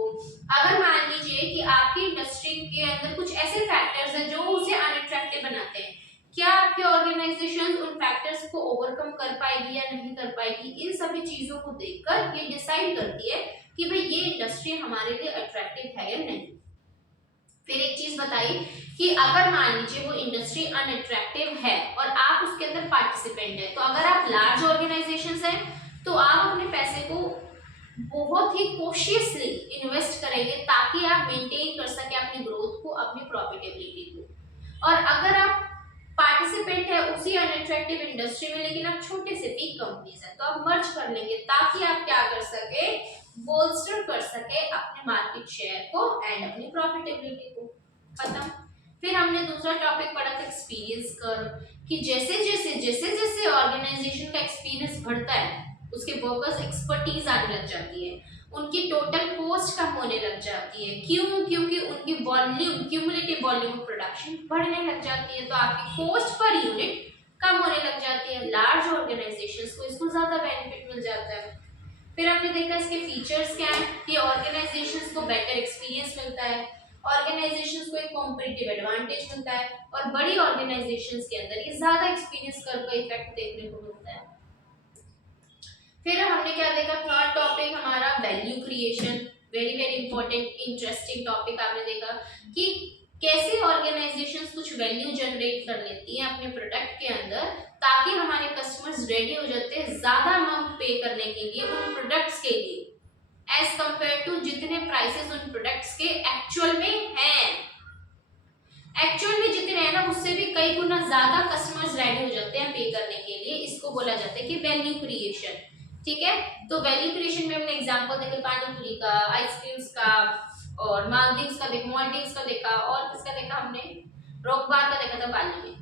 अगर मान लीजिए कि आपकी इंडस्ट्री के अंदर कुछ ऐसे फैक्टर्स हैं जो उसे अनअट्रैक्टिव बनाते हैं, क्या आपकी ऑर्गेनाइजेशन उन फैक्टर्स को ओवरकम कर पाएगी या नहीं कर पाएगी, इन सभी चीजों को देखकर ये डिसाइड करती है कि भाई ये इंडस्ट्री हमारे लिए अट्रैक्टिव है या नहीं। फिर एक चीज बताइए कि अगर मान लीजिए वो इंडस्ट्री अनअट्रैक्टिव है और आप उसके अंदर पार्टिसिपेंट है, तो अगर आप लार्ज ऑर्गेनाइजेशंस हैं तो आप अपने पैसे को बहुत ही कॉशियसली इन्वेस्ट करेंगे ताकि आप मेंटेन कर सके अपनी ग्रोथ को, अपनी प्रॉफिटेबिलिटी को। और अगर आप पार्टिसिपेंट है उसी अनअट्रैक्टिव इंडस्ट्री में लेकिन आप छोटे से बिग कंपनीज हैं तो आप मर्ज कर लेंगे ताकि आप क्या कर सके, बोल्स्टर कर सके अपने मार्केट शेयर को एंड अपनी प्रॉफिटेबिलिटी को। खत्म। फिर हमने दूसरा टॉपिक पढ़ा था एक्सपीरियंस कर्व, कि जैसे जैसे ऑर्गेनाइजेशन का एक्सपीरियंस बढ़ता है उसके वर्कर्स एक्सपर्टीज आने लग जाती है, उनकी टोटल कॉस्ट कम होने लग जाती है। क्यों? क्योंकि उनकी volume, cumulative volume of production बढ़ने लग जाती है, तो आपकी कॉस्ट पर यूनिट कम होने लग जाती है। लार्ज ऑर्गेनाइजेशंस को इसको ज्यादा बेनिफिट मिल जाता है। फिर हमने देखा इसके फीचर्स क्या हैं कि ऑर्गेनाइजेशंस को बेटर एक्सपीरियंस मिलता है, ऑर्गेनाइजेशंस को एक कॉम्पिटिटिव एडवांटेज मिलता है, और बड़ी ऑर्गेनाइजेशंस के अंदर ये ज्यादा एक्सपीरियंस कर्व का इफेक्ट देखने को मिलता है। फिर हमने क्या देखा, थर्ड टॉपिक हमारा value creation, very very important interesting topic. आपने देखा कि कैसे ऑर्गेनाइजेशंस कुछ वैल्यू जनरेट कर लेती हैं अपने प्रोडक्ट के अंदर ताकि हमारे कस्टमर्स रेडी हो जाते हैं ज्यादा अमाउंट पे पे करने के लिए उन प्रोडक्ट्स के लिए एज कंपेयर टू जितने प्राइसेस उन प्रोडक्ट्स के एक्चुअल में हैं। एक्चुअल में जितने हैं ना उससे भी कई गुना ज्यादा कस्टमर्स रेडी हो जाते हैं पे करने के लिए। इसको बोला जाता है कि वैल्यू क्रिएशन। ठीक है, तो वैल्यू क्रिएशन में हमने एग्जांपल देखे पानी पूरी का, आइसक्रीम्स का, और मालदीव्स का देखा, मॉलडीव्स का देखा, और किसका देखा हमने, रॉक बार का देखा था बाली में।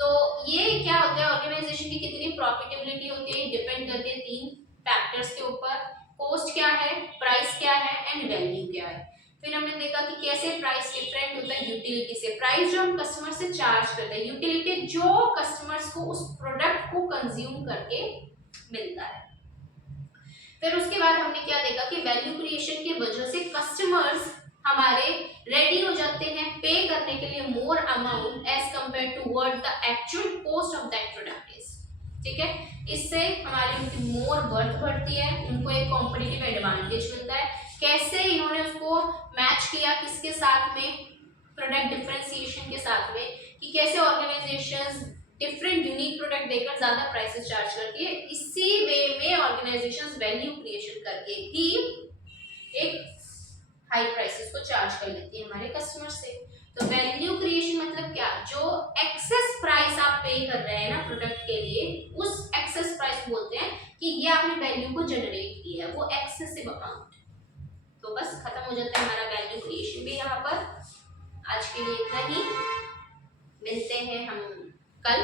तो ये क्या होता है, ऑर्गेनाइजेशन की कितनी प्रॉफिटेबिलिटी होती है डिपेंड करती है तीन फैक्टर्स के ऊपर। कॉस्ट क्या है, प्राइस क्या है, एंड वैल्यू क्या है। फिर हमने देखा कि कैसे प्राइस डिफरेंट होता है यूटिलिटी से। प्राइस जो हम कस्टमर से चार्ज करते हैं, यूटिलिटी जो कस्टमर्स को उस प्रोडक्ट को कंज्यूम करके मिलता है। फिर उसके बाद हमने क्या देखा कि वैल्यू क्रिएशन की वजह से कस्टमर्स हमारे रेडी हो जाते हैं पे करने के लिए more amount as compare to what the actual cost of that product is. ठीक है, इससे हमारी उनकी मोर वर्थ बढ़ती है, उनको एक कॉम्पिटिटिव एडवांटेज मिलता है। कैसे इन्होंने उसको मैच किया किसके साथ में, प्रोडक्ट डिफरेंशिएशन के साथ में, कि कैसे ऑर्गेनाइजेशंस डिफरेंट यूनिक प्रोडक्ट देकर ज्यादा प्राइसेस चार्ज करती है। इसी वे में ऑर्गेनाइजेशंस वैल्यू क्रिएशन करके भी एक हाई प्राइसेस को चार्ज कर लेती है हमारे कस्टमर से। तो वैल्यू क्रिएशन मतलब क्या, जो एक्सेस प्राइस आप पे कर रहे हैं ना प्रोडक्ट के लिए, उस एक्सेस प्राइस बोलते हैं कि ये आपने वैल्यू को जनरेट किया है, वो एक्सेसिव अमाउंट। तो बस खत्म हो जाता है हमारा वैल्यू क्रिएशन भी यहाँ पर। आज के लिए इतना ही, मिलते हैं हम कल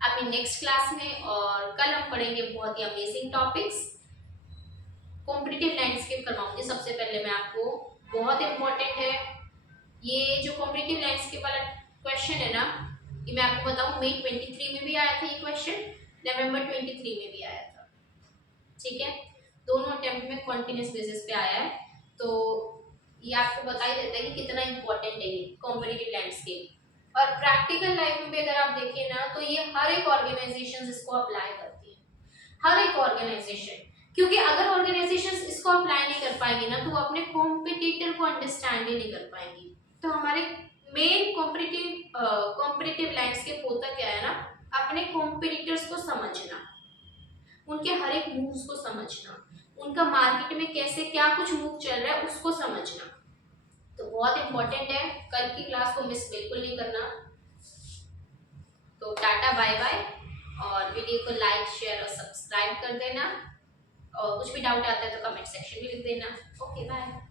अपनी नेक्स्ट क्लास में, और कल हम पढ़ेंगे बहुत ही अमेजिंग टॉपिक्स। कॉम्पिटिटिव लैंडस्केप करवाऊंगी सबसे पहले मैं आपको, बहुत इंपॉर्टेंट है ये जो कॉम्पिटिटिव लैंडस्केप वाला क्वेश्चन है ना, ये मैं आपको बताऊं मई 23 में भी आया था ये क्वेश्चन, नवंबर 23 में भी आया था। ठीक है, दोनों अटेम्प्ट में कॉन्टिन्यूस बेसिस पे आया है। तो ये आपको बता ही देता है कि कितना इंपॉर्टेंट है ये कॉम्पिटिटिव लैंडस्केप। और प्रैक्टिकल लाइफ में भी अगर आप देखें ना तो ये हर एक ऑर्गेनाइजेशन इसको अप्लाई करती है, हर एक ऑर्गेनाइजेशन। क्योंकि अगर ऑर्गेनाइजेशन इसको अप्लाई नहीं कर पाएंगे ना तो वो अपने कॉम्पिटिटर को अंडरस्टैंड ही नहीं कर पाएंगी। तो हमारे मेन कॉम्पिटिटिव लैंडस्केप होता क्या है ना, अपने कॉम्पिटिटर्स को समझना, उनके हर एक मूव्स को समझना, उनका मार्केट में कैसे क्या कुछ मूव चल रहा है उसको समझना। तो बहुत इंपॉर्टेंट है, कल की क्लास को मिस बिल्कुल नहीं करना। तो टाटा बाय बाय, और वीडियो को लाइक शेयर और सब्सक्राइब कर देना, और कुछ भी डाउट आता है तो कमेंट सेक्शन में लिख देना। Okay bye.